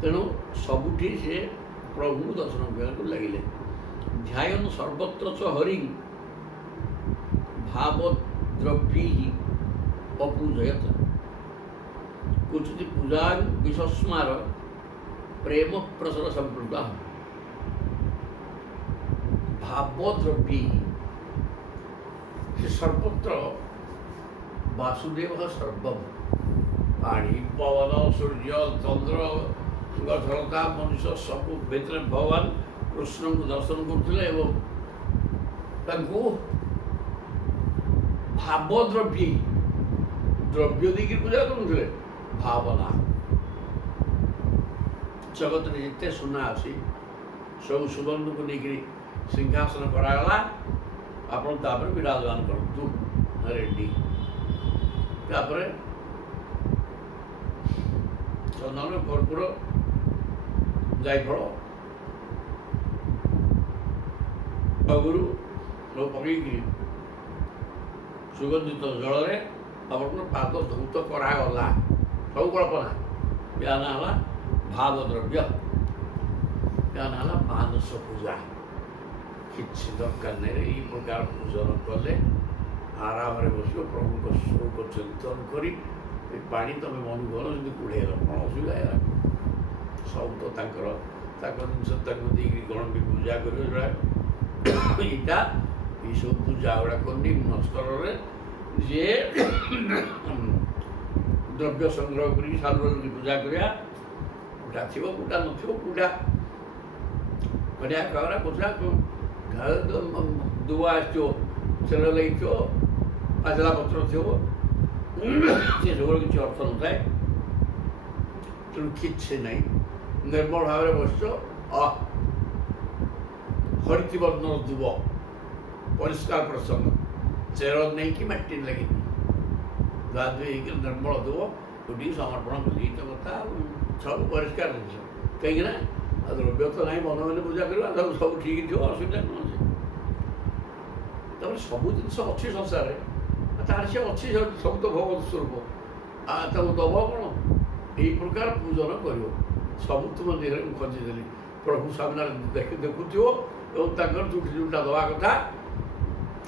ତେଣୁ ସବୁଠି ସେ ପ୍ରଭୁଙ୍କୁ ଦର୍ଶନ କରିବାକୁ ଲାଗିଲେ। ଧ୍ୟାୟନ ସର୍ବତ୍ର ଚ ହରି ଭାବଦ୍ରଭି ଅପୂଜୟତ। କହୁଛନ୍ତି ପୂଜା ବିଶ୍ୱସ୍ମାର ପ୍ରେମ ପ୍ରସର ସମ୍ପୃକ୍ତ ଭାବଦ୍ରବ୍ୟୀ ସେ ସର୍ବତ୍ର ବାସୁଦେବ ସର୍ବମ୍ ପାଣି ପବନ ସୂର୍ଯ୍ୟ ଚନ୍ଦ୍ର ଗଛଲତା ମନୁଷ୍ୟ ସବୁ ଭିତରେ ଭଗବାନ କୃଷ୍ଣଙ୍କୁ ଦର୍ଶନ କରୁଥିଲେ ଏବଂ ତାଙ୍କୁ ଭାବଦ୍ରବ୍ୟୀ ଦ୍ରବ୍ୟ ଦେଇକି ପୂଜା କରୁଥିଲେ। ଭାବନା ଜଗତରେ ଯେତେ ସୁନା ଅଛି ସବୁ ସୁବର୍ଣ୍ଣକୁ ନେଇକରି ସିଂହାସନ କରାଗଲା, ଆପଣ ତାପରେ ବିରାଜମାନ କରନ୍ତୁ ରେଡ୍ଡି। ତାପରେ ଚନ୍ଦନ କର୍ପୂର ଜାଇଫଳ ଅଗୁରୁ ସବୁ ପକେଇକି ସୁଗନ୍ଧିତ ଜଳରେ ଆପଣଙ୍କର ପାଦ ଧୌତ କରାଗଲା। ସବୁ କଳ୍ପନା। ଏହା ନାଁ ହେଲା ଭାବ ଦ୍ରବ୍ୟ, ଏହା ନାଁ ହେଲା ମାନସ ପୂଜା। କିଛି ଦରକାର ନାହିଁ। ଏଇ ପ୍ରକାର ପୂଜନ କଲେ ଆରାମରେ ବସିବ, ପ୍ରଭୁଙ୍କ ସ୍ୱରୂପ ଚିନ୍ତନ କରି ଏ ପାଣି ତମେ ମନକୁ ଗଲ ଯେମିତି କୁଢ଼େଇଲ, କ'ଣ ଅସୁବିଧା ହେଲା? ସବୁ ତ ତାଙ୍କ ଜିନିଷ ତାଙ୍କୁ ଦେଇକି କ'ଣ ବି ପୂଜା କରିବ। ଯୋଉଟା ଏଇଟା ଏଇସବୁ ପୂଜା ଗୁଡ଼ାକ ନିମ୍ନ ସ୍ତରରେ ଯିଏ ଦ୍ରବ୍ୟ ସଂଗ୍ରହ କରିକି ସାଧୁରେ ପୂଜା କରିବା, କୋଉଟା ଥିବ କୋଉଟା ନଥିବ, କୋଉଟା ବଢ଼ିଆ ଖାଇବା କୋଉଟା ଦୁଆ ଆସିଥିବ, ତେଲ ଲାଗିଥିବ, ପାଚଲା ପତ୍ର ଥିବ, ସେସବୁର କିଛି ଅର୍ଥ ନଥାଏ। ତେଣୁ କିଛି ନାହିଁ, ନିର୍ମଳ ଭାବରେ ବସିଛ। ହରିତି ବର୍ଣ୍ଣର ଦୁବ ପରିଷ୍କାର ପରିଚ୍ଛନ୍ନ, ଚେର ନେଇକି ମାଟି ଲାଗିନି, ଧୁଆ ଧୁଇ ହେଇକି ନିର୍ମଳ ଦୁବ ଗୋଟିଏ ସମର୍ପଣ କଲି। ଏଇତ କଥା, ସବୁ ପରିଷ୍କାର ଜିନିଷ। କାହିଁକିନା ଦ୍ରବ୍ୟ ତ ନାହିଁ, ମନ ମନେ ପୂଜା କରିବା, ସବୁ ଠିକ୍ ଥିବ, ଅସୁବିଧା କ'ଣ ଅଛି? ତାପରେ ସବୁ ଜିନିଷ ଅଛି ସଂସାରରେ, ତାର ସେ ଅଛି, ସବୁ ତ ଭଗବତ ସ୍ୱରୂପ। ତାକୁ ଦବ କ'ଣ? ଏଇ ପ୍ରକାର ପୂଜନ କରିବ। ସବୁ ତୁମ ଦେହରେ ମୁଁ ଖଞ୍ଜିଦେଲି, ପ୍ରଭୁ ସାମ୍ନାରେ ଦେଖୁଥିବ ଏବଂ ତାଙ୍କର ଯୋଉଟା ଦେବା କଥା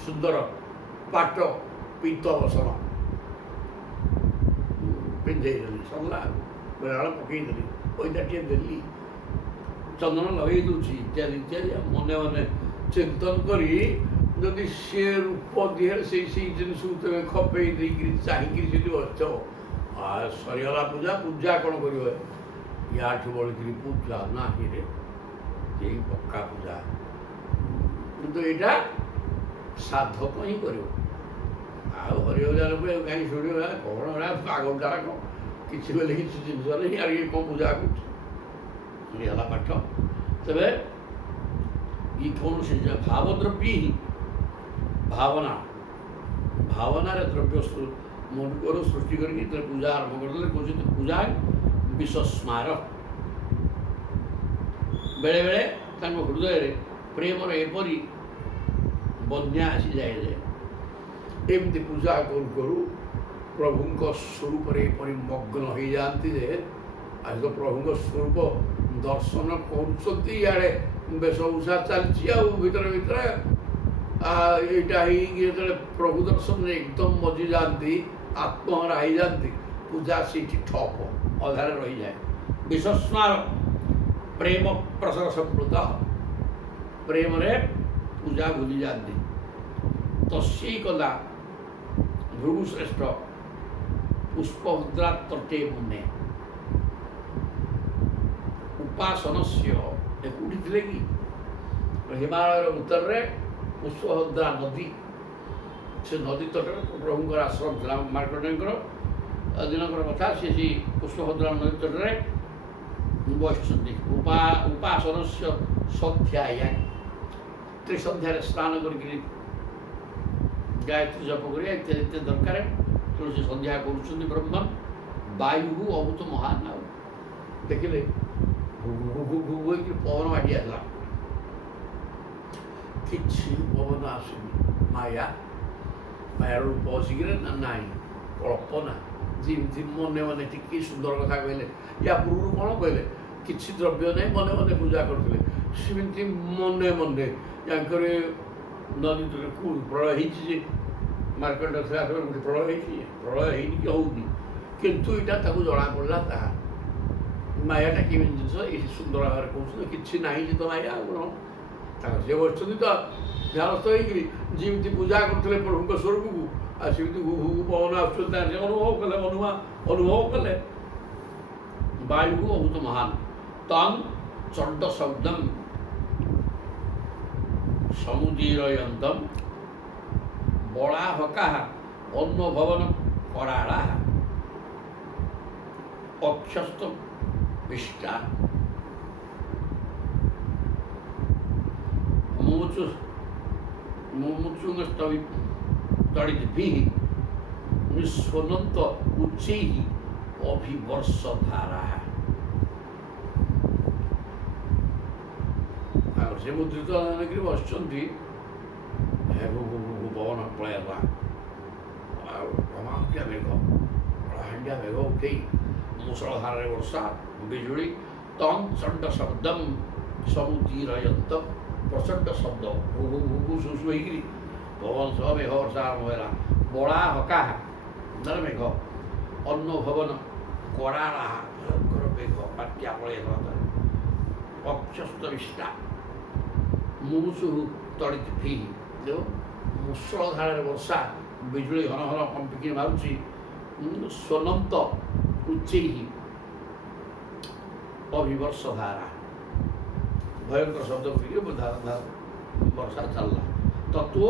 ସୁନ୍ଦର ପାଟ ପିତ୍ତ ବସନ ପିନ୍ଧେଇଦେଲି, ସରିଲା। ବେଳାଳ ପକେଇଦେଲି, ପଇସା ଟିକେ ଦେଲି, ଚନ୍ଦନ ଲଗେଇ ଦେଉଛି, ଇତ୍ୟାଦି ଇତ୍ୟାଦି। ମନେ ମନେ ଚିନ୍ତନ କରି ଯଦି ସେ ରୂପ ଦିହରେ ସେଇ ଜିନିଷକୁ ତମେ ଖପେଇ ଦେଇକିରି ଚାହିଁକିରି ସେଠି ବସିଥିବ, ସରିଗଲା ପୂଜା। ପୂଜା କ'ଣ କରିବ? ୟାଠୁ ବଳିକିରି ପୂଜା ନାହିଁରେ, ଏଇ ପକ୍କା ପୂଜା। କିନ୍ତୁ ଏଇଟା ସାଧକ ହିଁ କରିବ। ଆଉ ହରିହରିଆ ଲୋକ କାହିଁକି ଶୁଣିବ କ'ଣ ପାଗଳଟା କ'ଣ କିଛି ବେଲେ କିଛି ଜିନିଷ ନାହିଁ, ଆଉ ଇଏ କ'ଣ ପୂଜା କରୁଛି? ହେଲା ପାଠ। ତେବେ ଇ କୌଣସି ଭାବଦ୍ରବ୍ୟ ହିଁ ଭାବନା, ଭାବନାରେ ଦ୍ରବ୍ୟ ମନୁକର ସୃଷ୍ଟି କରିକି ପୂଜା ଆରମ୍ଭ କରିଦେଲେ। କହୁଛନ୍ତି ପୂଜା ବିଶ୍ୱସ୍ମାର। ବେଳେବେଳେ ତାଙ୍କ ହୃଦୟରେ ପ୍ରେମର ଏପରି ବନ୍ୟା ଆସିଯାଏ ଯେ ଏମିତି ପୂଜା କରୁ କରୁ ପ୍ରଭୁଙ୍କ ସ୍ୱରୂପରେ ଏପରି ମଗ୍ନ ହେଇଯାଆନ୍ତି ଯେ ଆଜି ତ ପ୍ରଭୁଙ୍କ ସ୍ୱରୂପ ଦର୍ଶନ କରୁଛନ୍ତି, ଇଆଡ଼େ ବେଶଭୂଷା ଚାଲିଛି, ଆଉ ଭିତରେ ଭିତରେ ଏଇଟା ହେଇକି ଯେତେବେଳେ ପ୍ରଭୁ ଦର୍ଶନରେ ଏକଦମ ମଜି ଯାଆନ୍ତି, ଆତ୍ମହରା ହେଇଯାଆନ୍ତି, ପୂଜା ସେଇଠି ଠପ ଅଧାରେ ରହିଯାଏ। ବିଶ୍ୱସ୍ମାର ପ୍ରେମ ପ୍ରସର ସମ୍ପୃକ୍ତ, ପ୍ରେମରେ ପୂଜା ଭୁଲି ଯାଆନ୍ତି। ତସ୍ୟୈ କଦା ଭୃଗୁଶ୍ରେଷ୍ଠ ପୁଷ୍ପଭଦ୍ରା ତଟେ ମୁନେ ଉପାସନସ୍ୟ। କୋଉଠି ଥିଲେ କି? ହିମାଳୟର ଉତ୍ତରରେ ପୁଷ୍ପଭଦ୍ରା ନଦୀ, ସେ ନଦୀ ତଟରେ ପ୍ରଭୁଙ୍କର ଆଶ୍ରମ ଥିଲା। ମାର୍କଣ୍ଡେୟଙ୍କର ଦିନକର କଥା, ସେ ସେଇ ପୁଷ୍ପଭଦ୍ରା ନଦୀ ତଟରେ ବସିଛନ୍ତି। ଉପାସନସ୍ୟ ସନ୍ଧ୍ୟାୟା, ତ୍ରିସନ୍ଧ୍ୟାରେ ସ୍ନାନ କରିକିରି ଗାୟତ୍ରୀ ଜପ କରିବା ଇତ୍ୟାଦି ଇତ୍ୟାଦି ଦରକାର। ତେଣୁ ସେ ସନ୍ଧ୍ୟା କରୁଛନ୍ତି ବ୍ରହ୍ମ। ବାୟୁ ଅଭୂତ ମହାନ, ଆଉ ଦେଖିଲେ ହେଇକି ପବନ ମାଟି ଆସିଲା, କିଛି ପବନ ଆସୁନି। ମାୟାର ରୂପ ଆସିକିରି ନାହିଁ, କଳ୍ପନା। ଯେମିତି ମନେ ମନେ ଟିକେ ସୁନ୍ଦର କଥା କହିଲେ, ୟା ପୂର୍ବରୁ କ'ଣ କହିଲେ? କିଛି ଦ୍ରବ୍ୟ ନାହିଁ, ମନେ ମନେ ପୂଜା କରୁଥିଲେ। ସେମିତି ମନେ ମନେ ୟାଙ୍କର ନଦୀ ପ୍ରଳୟ ହେଇଛି ଯେ ମାର୍କଣ୍ଡ ଥିଲା ଗୋଟେ ପ୍ରଳୟ ହେଇଛି, ପ୍ରଳୟ ହେଇନି କି ହଉନି, କିନ୍ତୁ ଏଇଟା ତାକୁ ଜଣାପଡ଼ିଲା ତାହା ମାୟାଟା କେମିତି ଜିନିଷ ଏଠି ସୁନ୍ଦର ଭାବରେ କହୁଛନ୍ତି କିଛି ନାହିଁ ଯେ ତ ମାୟା ଆଉ କ'ଣ ତାଙ୍କର ସେ ବସିଛନ୍ତି ତ ଧ୍ୟାନସ୍ଥ ହେଇକିରି ଯେମିତି ପୂଜା କରୁଥିଲେ ପ୍ରଭୁଙ୍କ ସ୍ୱରୂପକୁ ଆଉ ସେମିତି ହୁ ହୁ ପବନ ଆସୁଛନ୍ତି ସେ ଅନୁଭବ କଲେ ଅନୁଭବ କଲେ ବାୟୁ ବହୁତ ମହାନ ତନ୍ ଚଣ୍ଡ ଶବ୍ଦମ୍ ସମୁଦୀରୟନ୍ତମ୍ ବଳାହକା ଅନ୍ନଭବନ କରାଳା ଅକ୍ଷସ୍ତ ବିଷ୍ଟା ମୁମୁଚୁଙ୍ଗସ୍ତଳିଦ୍भिः ନିଃସ୍ୱନନ୍ତ ଉଚ୍ଚୈः ଅଭିବର୍ଷଧାରାः। ଆଉ ସେ ମୁଦ୍ରିତ ନେଇକରି ବସିଛନ୍ତି ପବନ ପଳାଇବା ଆଉ ଅମାଙ୍କିଆ ମେଘ କଳାହାଣ୍ଡିଆ ମେଘ ଉଠେଇ ମୁଷଳଧାରରେ ବର୍ଷା ବିଜୁଳି ତନ୍ ଚଣ୍ଡ ଶବ୍ଦମ୍ ସମୁଦୀରୟନ୍ତମ୍ ପ୍ରଚଣ୍ଡ ଶବ୍ଦ ଶୁଶୁ ହେଇକିରି ପବନ ସହ ମେଘ ବର୍ଷା ଆରମ୍ଭ ହେଲା ବଳା ହକା ମେଘ ଅନ୍ନ ଭବନ କରାଳା ଭୟଙ୍କର ମେଘ ବାତ୍ୟା ପଳେଇବା ଅକ୍ଷସ୍ତ ବିଷ୍ଟା ମୁମୁଚୁ ତଳିଦ୍भिः ଯେଉଁ ମୁଷଳଧାରରେ ବର୍ଷା ବିଜୁଳି ଘନ ଘନ କମ୍ପିକି ମାରୁଛି ସ୍ୱନନ୍ତ ଉଚ୍ଚୈः ଅଭିବର୍ଷଧାରା ଭୟଙ୍କର ଶବ୍ଦ କରିକି ବର୍ଷା ଚାଲିଲା ତତ୍ତ୍ୱ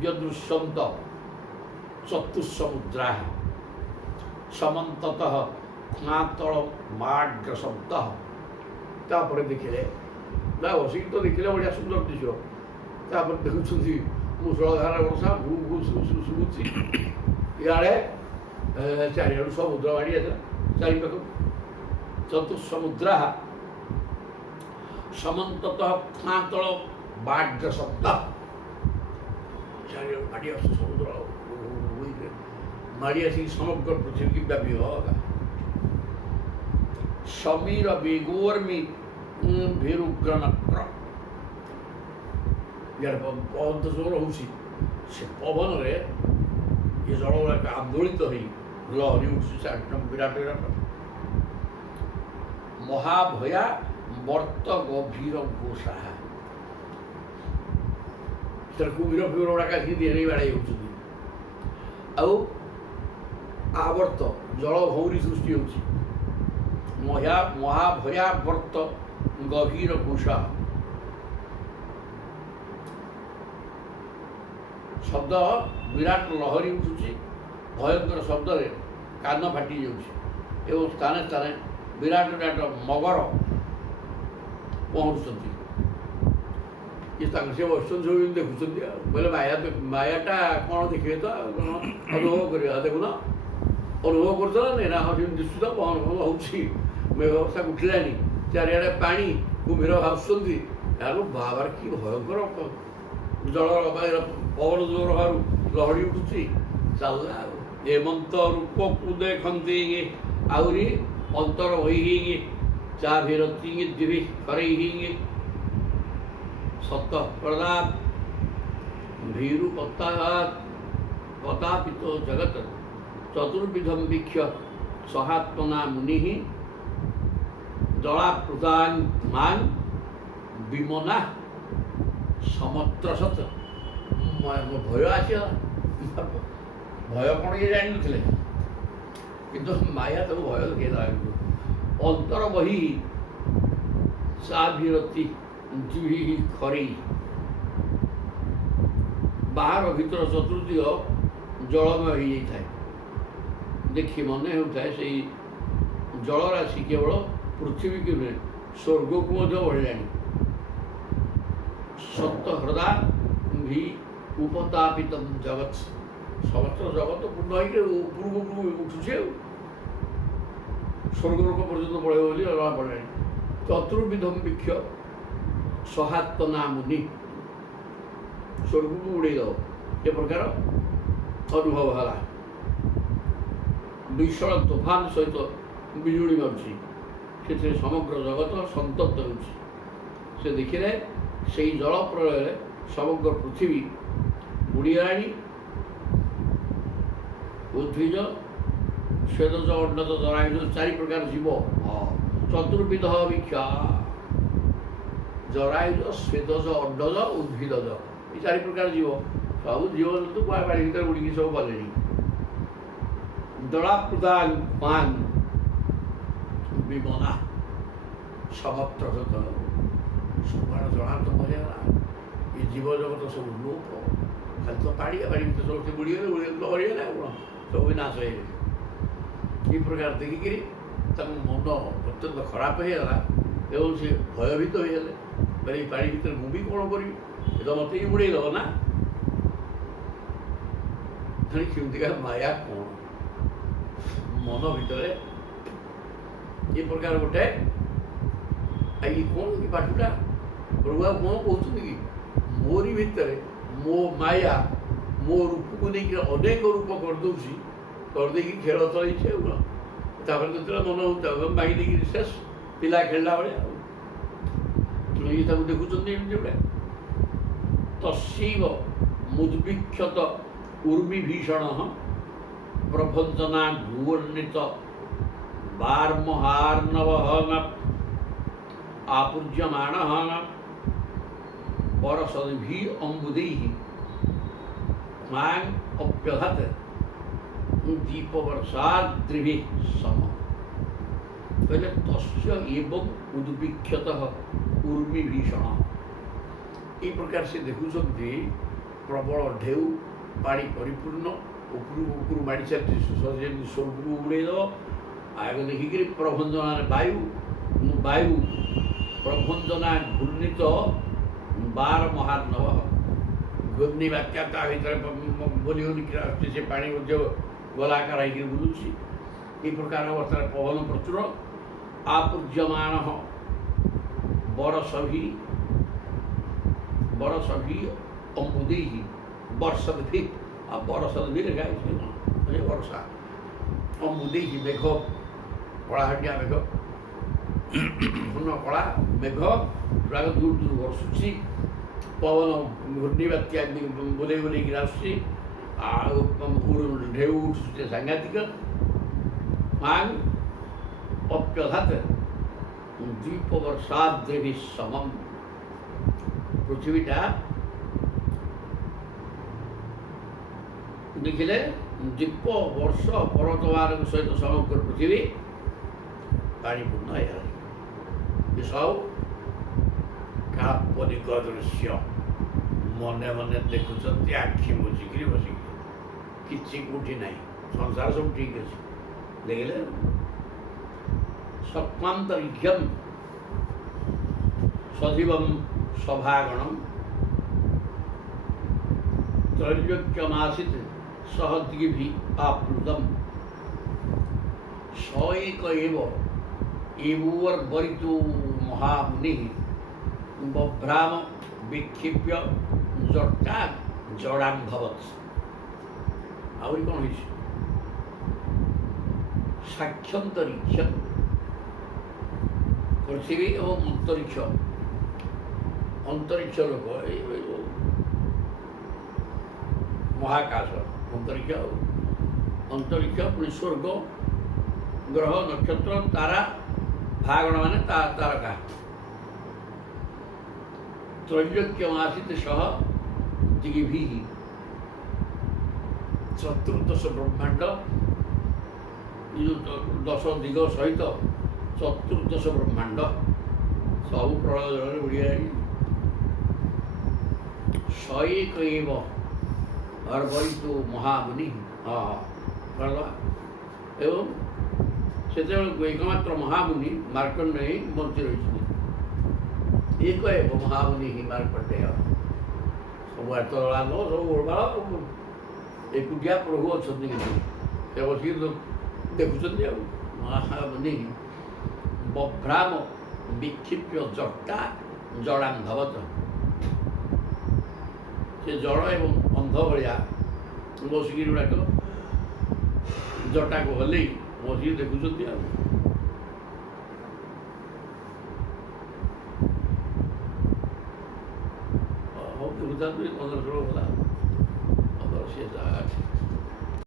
ବ୍ୟଦୃଶ୍ୟନ୍ତ ଚତୁଃସମୁଦ୍ରାଃ ସମନ୍ତତଃ କ୍ଷଣାତଳ ମାଗ୍ର ଶବ୍ଦ ତାପରେ ଦେଖିଲେ ନା ବସିକି ତ ଦେଖିଲେ ବଢ଼ିଆ ସୁନ୍ଦର ଦିଶିବ ତାପରେ ଦେଖୁଛନ୍ତି ମୁଷଳଧାରା ବର୍ଷା ଭୁ ଭୁ ଶୁଭୁଛି ଇଆଡ଼େ ଚାରିଆଡ଼ୁ ସମୁଦ୍ର ମାଡ଼ି ଆସିଲା ଚାରିପାଖ ଚତୁଃସମୁଦ୍ରାଃ ସମନ୍ତତଃ କ୍ଷଣାତଳ ବାଗ୍ର ଶବ୍ଦ ଚାରିଆଡ଼ୁ ମାଡ଼ି ଆସୁ ସମୁଦ୍ର ମାଡ଼ି ଆସିକି ସମଗ୍ର ପୃଥିବୀକି ବ୍ୟାପିବ ସମୀର ବେଗୋର୍ମି ଭେରୁଗ୍ରନକ୍ର ଇଆଡ଼େ ପବନ ତ ଜୋର ହେଉଛି ସେ ପବନରେ ଏ ଜଳ ଗୁଡ଼ାକ ଆନ୍ଦୋଳିତ ହୋଇ ଲହରି ଉଠୁଛି ବିରାଟ ବିରାଟ ମହାଭୟା ବର୍ତ୍ତ ଗଭୀର ଘୋଷା ସେଥିରେ କୁମ୍ଭୀର ଫୁମ୍ଭୀର ଗୁଡ଼ାକ ଆସିକି ଦେହରେ ବାଡ଼େଇ ହେଉଛନ୍ତି ଆଉ ଆବର୍ତ୍ତ ଜଳ ଭଉଁରୀ ସୃଷ୍ଟି ହେଉଛି ମହାଭୟା ବର୍ତ୍ତ ଗଭୀର ଘୋଷା ଶବ୍ଦ ବିରାଟ ଲହରୀ ଉଠୁଛି ଭୟଙ୍କର ଶବ୍ଦରେ କାନ ଫାଟି ଯାଉଛି ଏବଂ ସ୍ଥାନେ ସ୍ଥାନେ ବିରାଟ ବିରାଟ ମଗର ପହଞ୍ଚୁଛନ୍ତି କି ତାଙ୍କ ସେ ବସୁଛନ୍ତି ସବୁ ଦେଖୁଛନ୍ତି ଆଉ ବୋଇଲେ ମାୟାଟା କ'ଣ ଦେଖିବେ ତ କ'ଣ ଅନୁଭବ କରିବେ ଦେଖୁନ ଅନୁଭବ କରୁଛ ନା ନାଇଁ ନା ହଁ ସେମିତି ଦିଶୁଛ ପବନ ଫବନ ହେଉଛି ମେଘ ବର୍ଷା ଉଠିଲାନି ଚାରିଆଡ଼େ ପାଣି କୁମ୍ଭୀର ଭାସୁଛନ୍ତି ଏହାକୁ ବାବାର କି ଭୟଙ୍କର ଜଳ ପବନ ଜୋର ହବାରୁ ଲହଡ଼ି ଉଠୁଛି ଚାଲିଲା ଆଉ ଏମନ୍ତ ରୂପକୁ ଦେଖନ୍ତି ଆହୁରି ଅନ୍ତର ହୋଇକି ଚା ଭିରତି ଦିବି ହରେଇ ସତ ପ୍ରଦାପ ଭୀରୁ ପତାପିତ ଜଗତ ଚତୁର୍ବିଧମ୍ ବୀକ୍ଷ ସହାତ୍ମନା ମୁନି ଜଳାପୃତାନ୍ ବିମନା ସମତ୍ରସତ ଭୟ ଆସିଗଲା ଭୟ କ'ଣ ଇଏ ଜାଣିନଥିଲେ କିନ୍ତୁ ମାୟା ତାକୁ ଭୟ ଦେଖେଇଦେଲା ଅନ୍ତର ବହି ଚାଭିରତି ଖରେଇ ବାହାର ଭିତର ଚତୁର୍ଦିଗ ଜଳମୟ ହେଇଯାଇଥାଏ ଦେଖି ମନେ ହେଉଥାଏ ସେଇ ଜଳରାଶି କେବଳ ପୃଥିବୀକୁ ନୁହେଁ ସ୍ୱର୍ଗକୁ ମଧ୍ୟ ବଢ଼ିଲାଣି ସତ ହୃଦା ଭି ଉପତାପିତ ଜଗତ ସମସ୍ତ ଜଗତ ପୂର୍ଣ୍ଣ ହେଇକି ଉପରକୁ ଉଠୁଛି ଆଉ ସ୍ୱର୍ଗଲୋକ ପର୍ଯ୍ୟନ୍ତ ପଳେଇବ ବୋଲି ଜଣା ପଡ଼ିଲାଣି ଚତୁର୍ବିଧମ୍ ବୀକ୍ଷ ସହାତ୍ମନା ମୁନି ସ୍ୱର୍ଗକୁ ଉଡ଼େଇ ଦେବ ଏ ପ୍ରକାର ଅନୁଭବ ହେଲା ବିଶାଳ ତୋଫାନ ସହିତ ବିଜୁଳି ମାରୁଛି ସେଥିରେ ସମଗ୍ର ଜଗତ ସନ୍ତପ୍ତ ହେଉଛି ସେ ଦେଖିଲେ ସେଇ ଜଳ ପ୍ରଳୟରେ ସମଗ୍ର ପୃଥିବୀ ବୁଡ଼ିଗଲାଣି ଉଦ୍ଭିଜ ସ୍ୱେଦଜ ଅଣ୍ଡଜ ଜରାୟୁଜ 4 ପ୍ରକାର ଜୀବ। ଚତୁର୍ବିଧ ଭିକ୍ଷା ଜରାୟୁଜ ସ୍ୱେଦଜ ଅଣ୍ଡଜ ଉଦ୍ଭିଦଜ ଏ 4 ପ୍ରକାର ଜୀବ। ସବୁ ଜୀବଜନ୍ତୁ ବାଡ଼ି ଭିତରେ ଉଡ଼ିକି ସବୁ ଗଲେଣି। ଦଳାପୃଦା ପାନ୍ ବିମନା ସମତ୍ର ସବୁଆଡ଼େ ଜଳାନ୍ତ ମରିଗଲା। ଏ ଜୀବଜଗତ ସବୁ ଲୋପ, ଖାଲି ତ ପାଣି ଭିତରେ ସମସ୍ତେ ବୁଡ଼ିଗଲେ ମରିଗଲେ ଆଉ କ'ଣ ସବୁ ବିନାଶ ହେଇଗଲେ। ଏ ପ୍ରକାର ଦେଖିକିରି ତାଙ୍କ ମନ ଅତ୍ୟନ୍ତ ଖରାପ ହେଇଗଲା ଏବଂ ସେ ଭୟଭୀତ ହୋଇଗଲେ। ଏଇ ପାଣି ଭିତରେ ମୁଁ ବି କ'ଣ କରିବି, ଏ ତ ମୋତେ ବି ବୁଡ଼େଇ ଦେବ ନା। କେମିତିକା ମାୟା କ'ଣ ମନ ଭିତରେ ଏ ପ୍ରକାର ଗୋଟେ ଇଏ କ'ଣ କି ପାଠଟା ପ୍ରଭୁ ଆଉ କ'ଣ କହୁଛନ୍ତି କି ମୋରି ଭିତରେ ମୋ ମାୟା ମୋ ରୂପକୁ ନେଇକି ଅନେକ ରୂପ କରିଦେଉଛି, କରିଦେଇକି ଖେଳ ଚଳେଇଛି ଆଉ କ'ଣ। ତାପରେ ଯେତେବେଳେ ମନ ହେଉଛି ଭାଙ୍ଗି ଦେଇକି ଶେଷ ପିଲା ଖେଳିଲା ଭଳିଆ ଆଉ ଇଏ ତାକୁ ଦେଖୁଛନ୍ତି ଏମିତି ଭଳିଆ। ତସ୍ୟୈବ ମୁଦ୍ବିକ୍ଷତ ଉର୍ମି ଭୀଷଣ ପ୍ରଭଞ୍ଜନା ଭୁବର୍ଣ୍ଣିତ ବାର୍ମହାର୍ଣ୍ଣବହନ आपूज्यमानः परसद्भिः अम्बुदैः माम् अप्यहत दीपवर्षाद्रिभिः समः। कहले तस्य एवं उद्विक्षतः उर्मिभीषण। ये प्रकार से देखुଛନ୍ତି प्रबल ढेउ पानी परिपूर्ण उपरू माड़ी चलती जेमती स्वर्गू उड़ेदेव। आगे देखिकी प्रभंजन वायु प्रभंजना घूर्णित बार महार्णव घूर्णी बात्या ता भर बोली बोलिकी से पानी गलाकार होकर बुलूसी। ये प्रकार अवस्था पवन प्रचुर आपूज्यमान बरसभि अम्बुदी वर्षद्भि वर्षद्भि गाय वर्षा अम्बुदी मेघ कलाहाटिया मेघ कला मेघ प्राग दूर दूर बर्षुची पवन घूर्णी बात्या बोले बोलिकी आसुची ढेउ उठुचे सांघातिक मांग अप्यधात द्वीप वर्षाद्रिभिः समम। पृथ्वीटा देखिले दीप वर्ष पर्वतवार सहित समग्र पृथ्वी पाणीपूर्ण है। सब काल्पनिक दृश्य मने मने देखुंत आखि मुझिकी बसिक किसी कौटी ना संसार सब ठीक अच्छे देखिले। सत्वांतरिक्षम सजीवम सभागणम त्रैलोक्यमासित सहद्गिभि आप्लुतम स एक एवोर्वरितो महामुनि बभ्राम विक्षिप्य जटा जड़ांभवत्। आहरी कौन हो साक्षांतरिक्ष पृथ्वी और अंतरिक्ष अंतरिक्ष लोक महाकाश अंतरिक्ष अंतरिक्ष पुणी स्वर्ग ग्रह नक्षत्र तारा भागण माने तारका त्रैलोक्यमासित सह दिगिभिः चतुर्दश ब्रह्मांड 10 दिग सहित चतुर्दश ब्रह्मांड सब प्रलय जल उड़िया एक अर्वरितो महामुनि। हाँ एवं से एकमात्र महामुनि मार्कंडेय मंत्री रही एक महामुनि ही मार्कंडेय सब एतलाल सब ओढ़ा एकुटिया प्रभु अच्छा बस देखुं महामुनि बभ्राम विक्षिप्य जटा जड़ांधवत से जड़ एवं अंध भाया बसिकी गुड़ाक जटा को हल बसिक देखुं। देखुता 15-16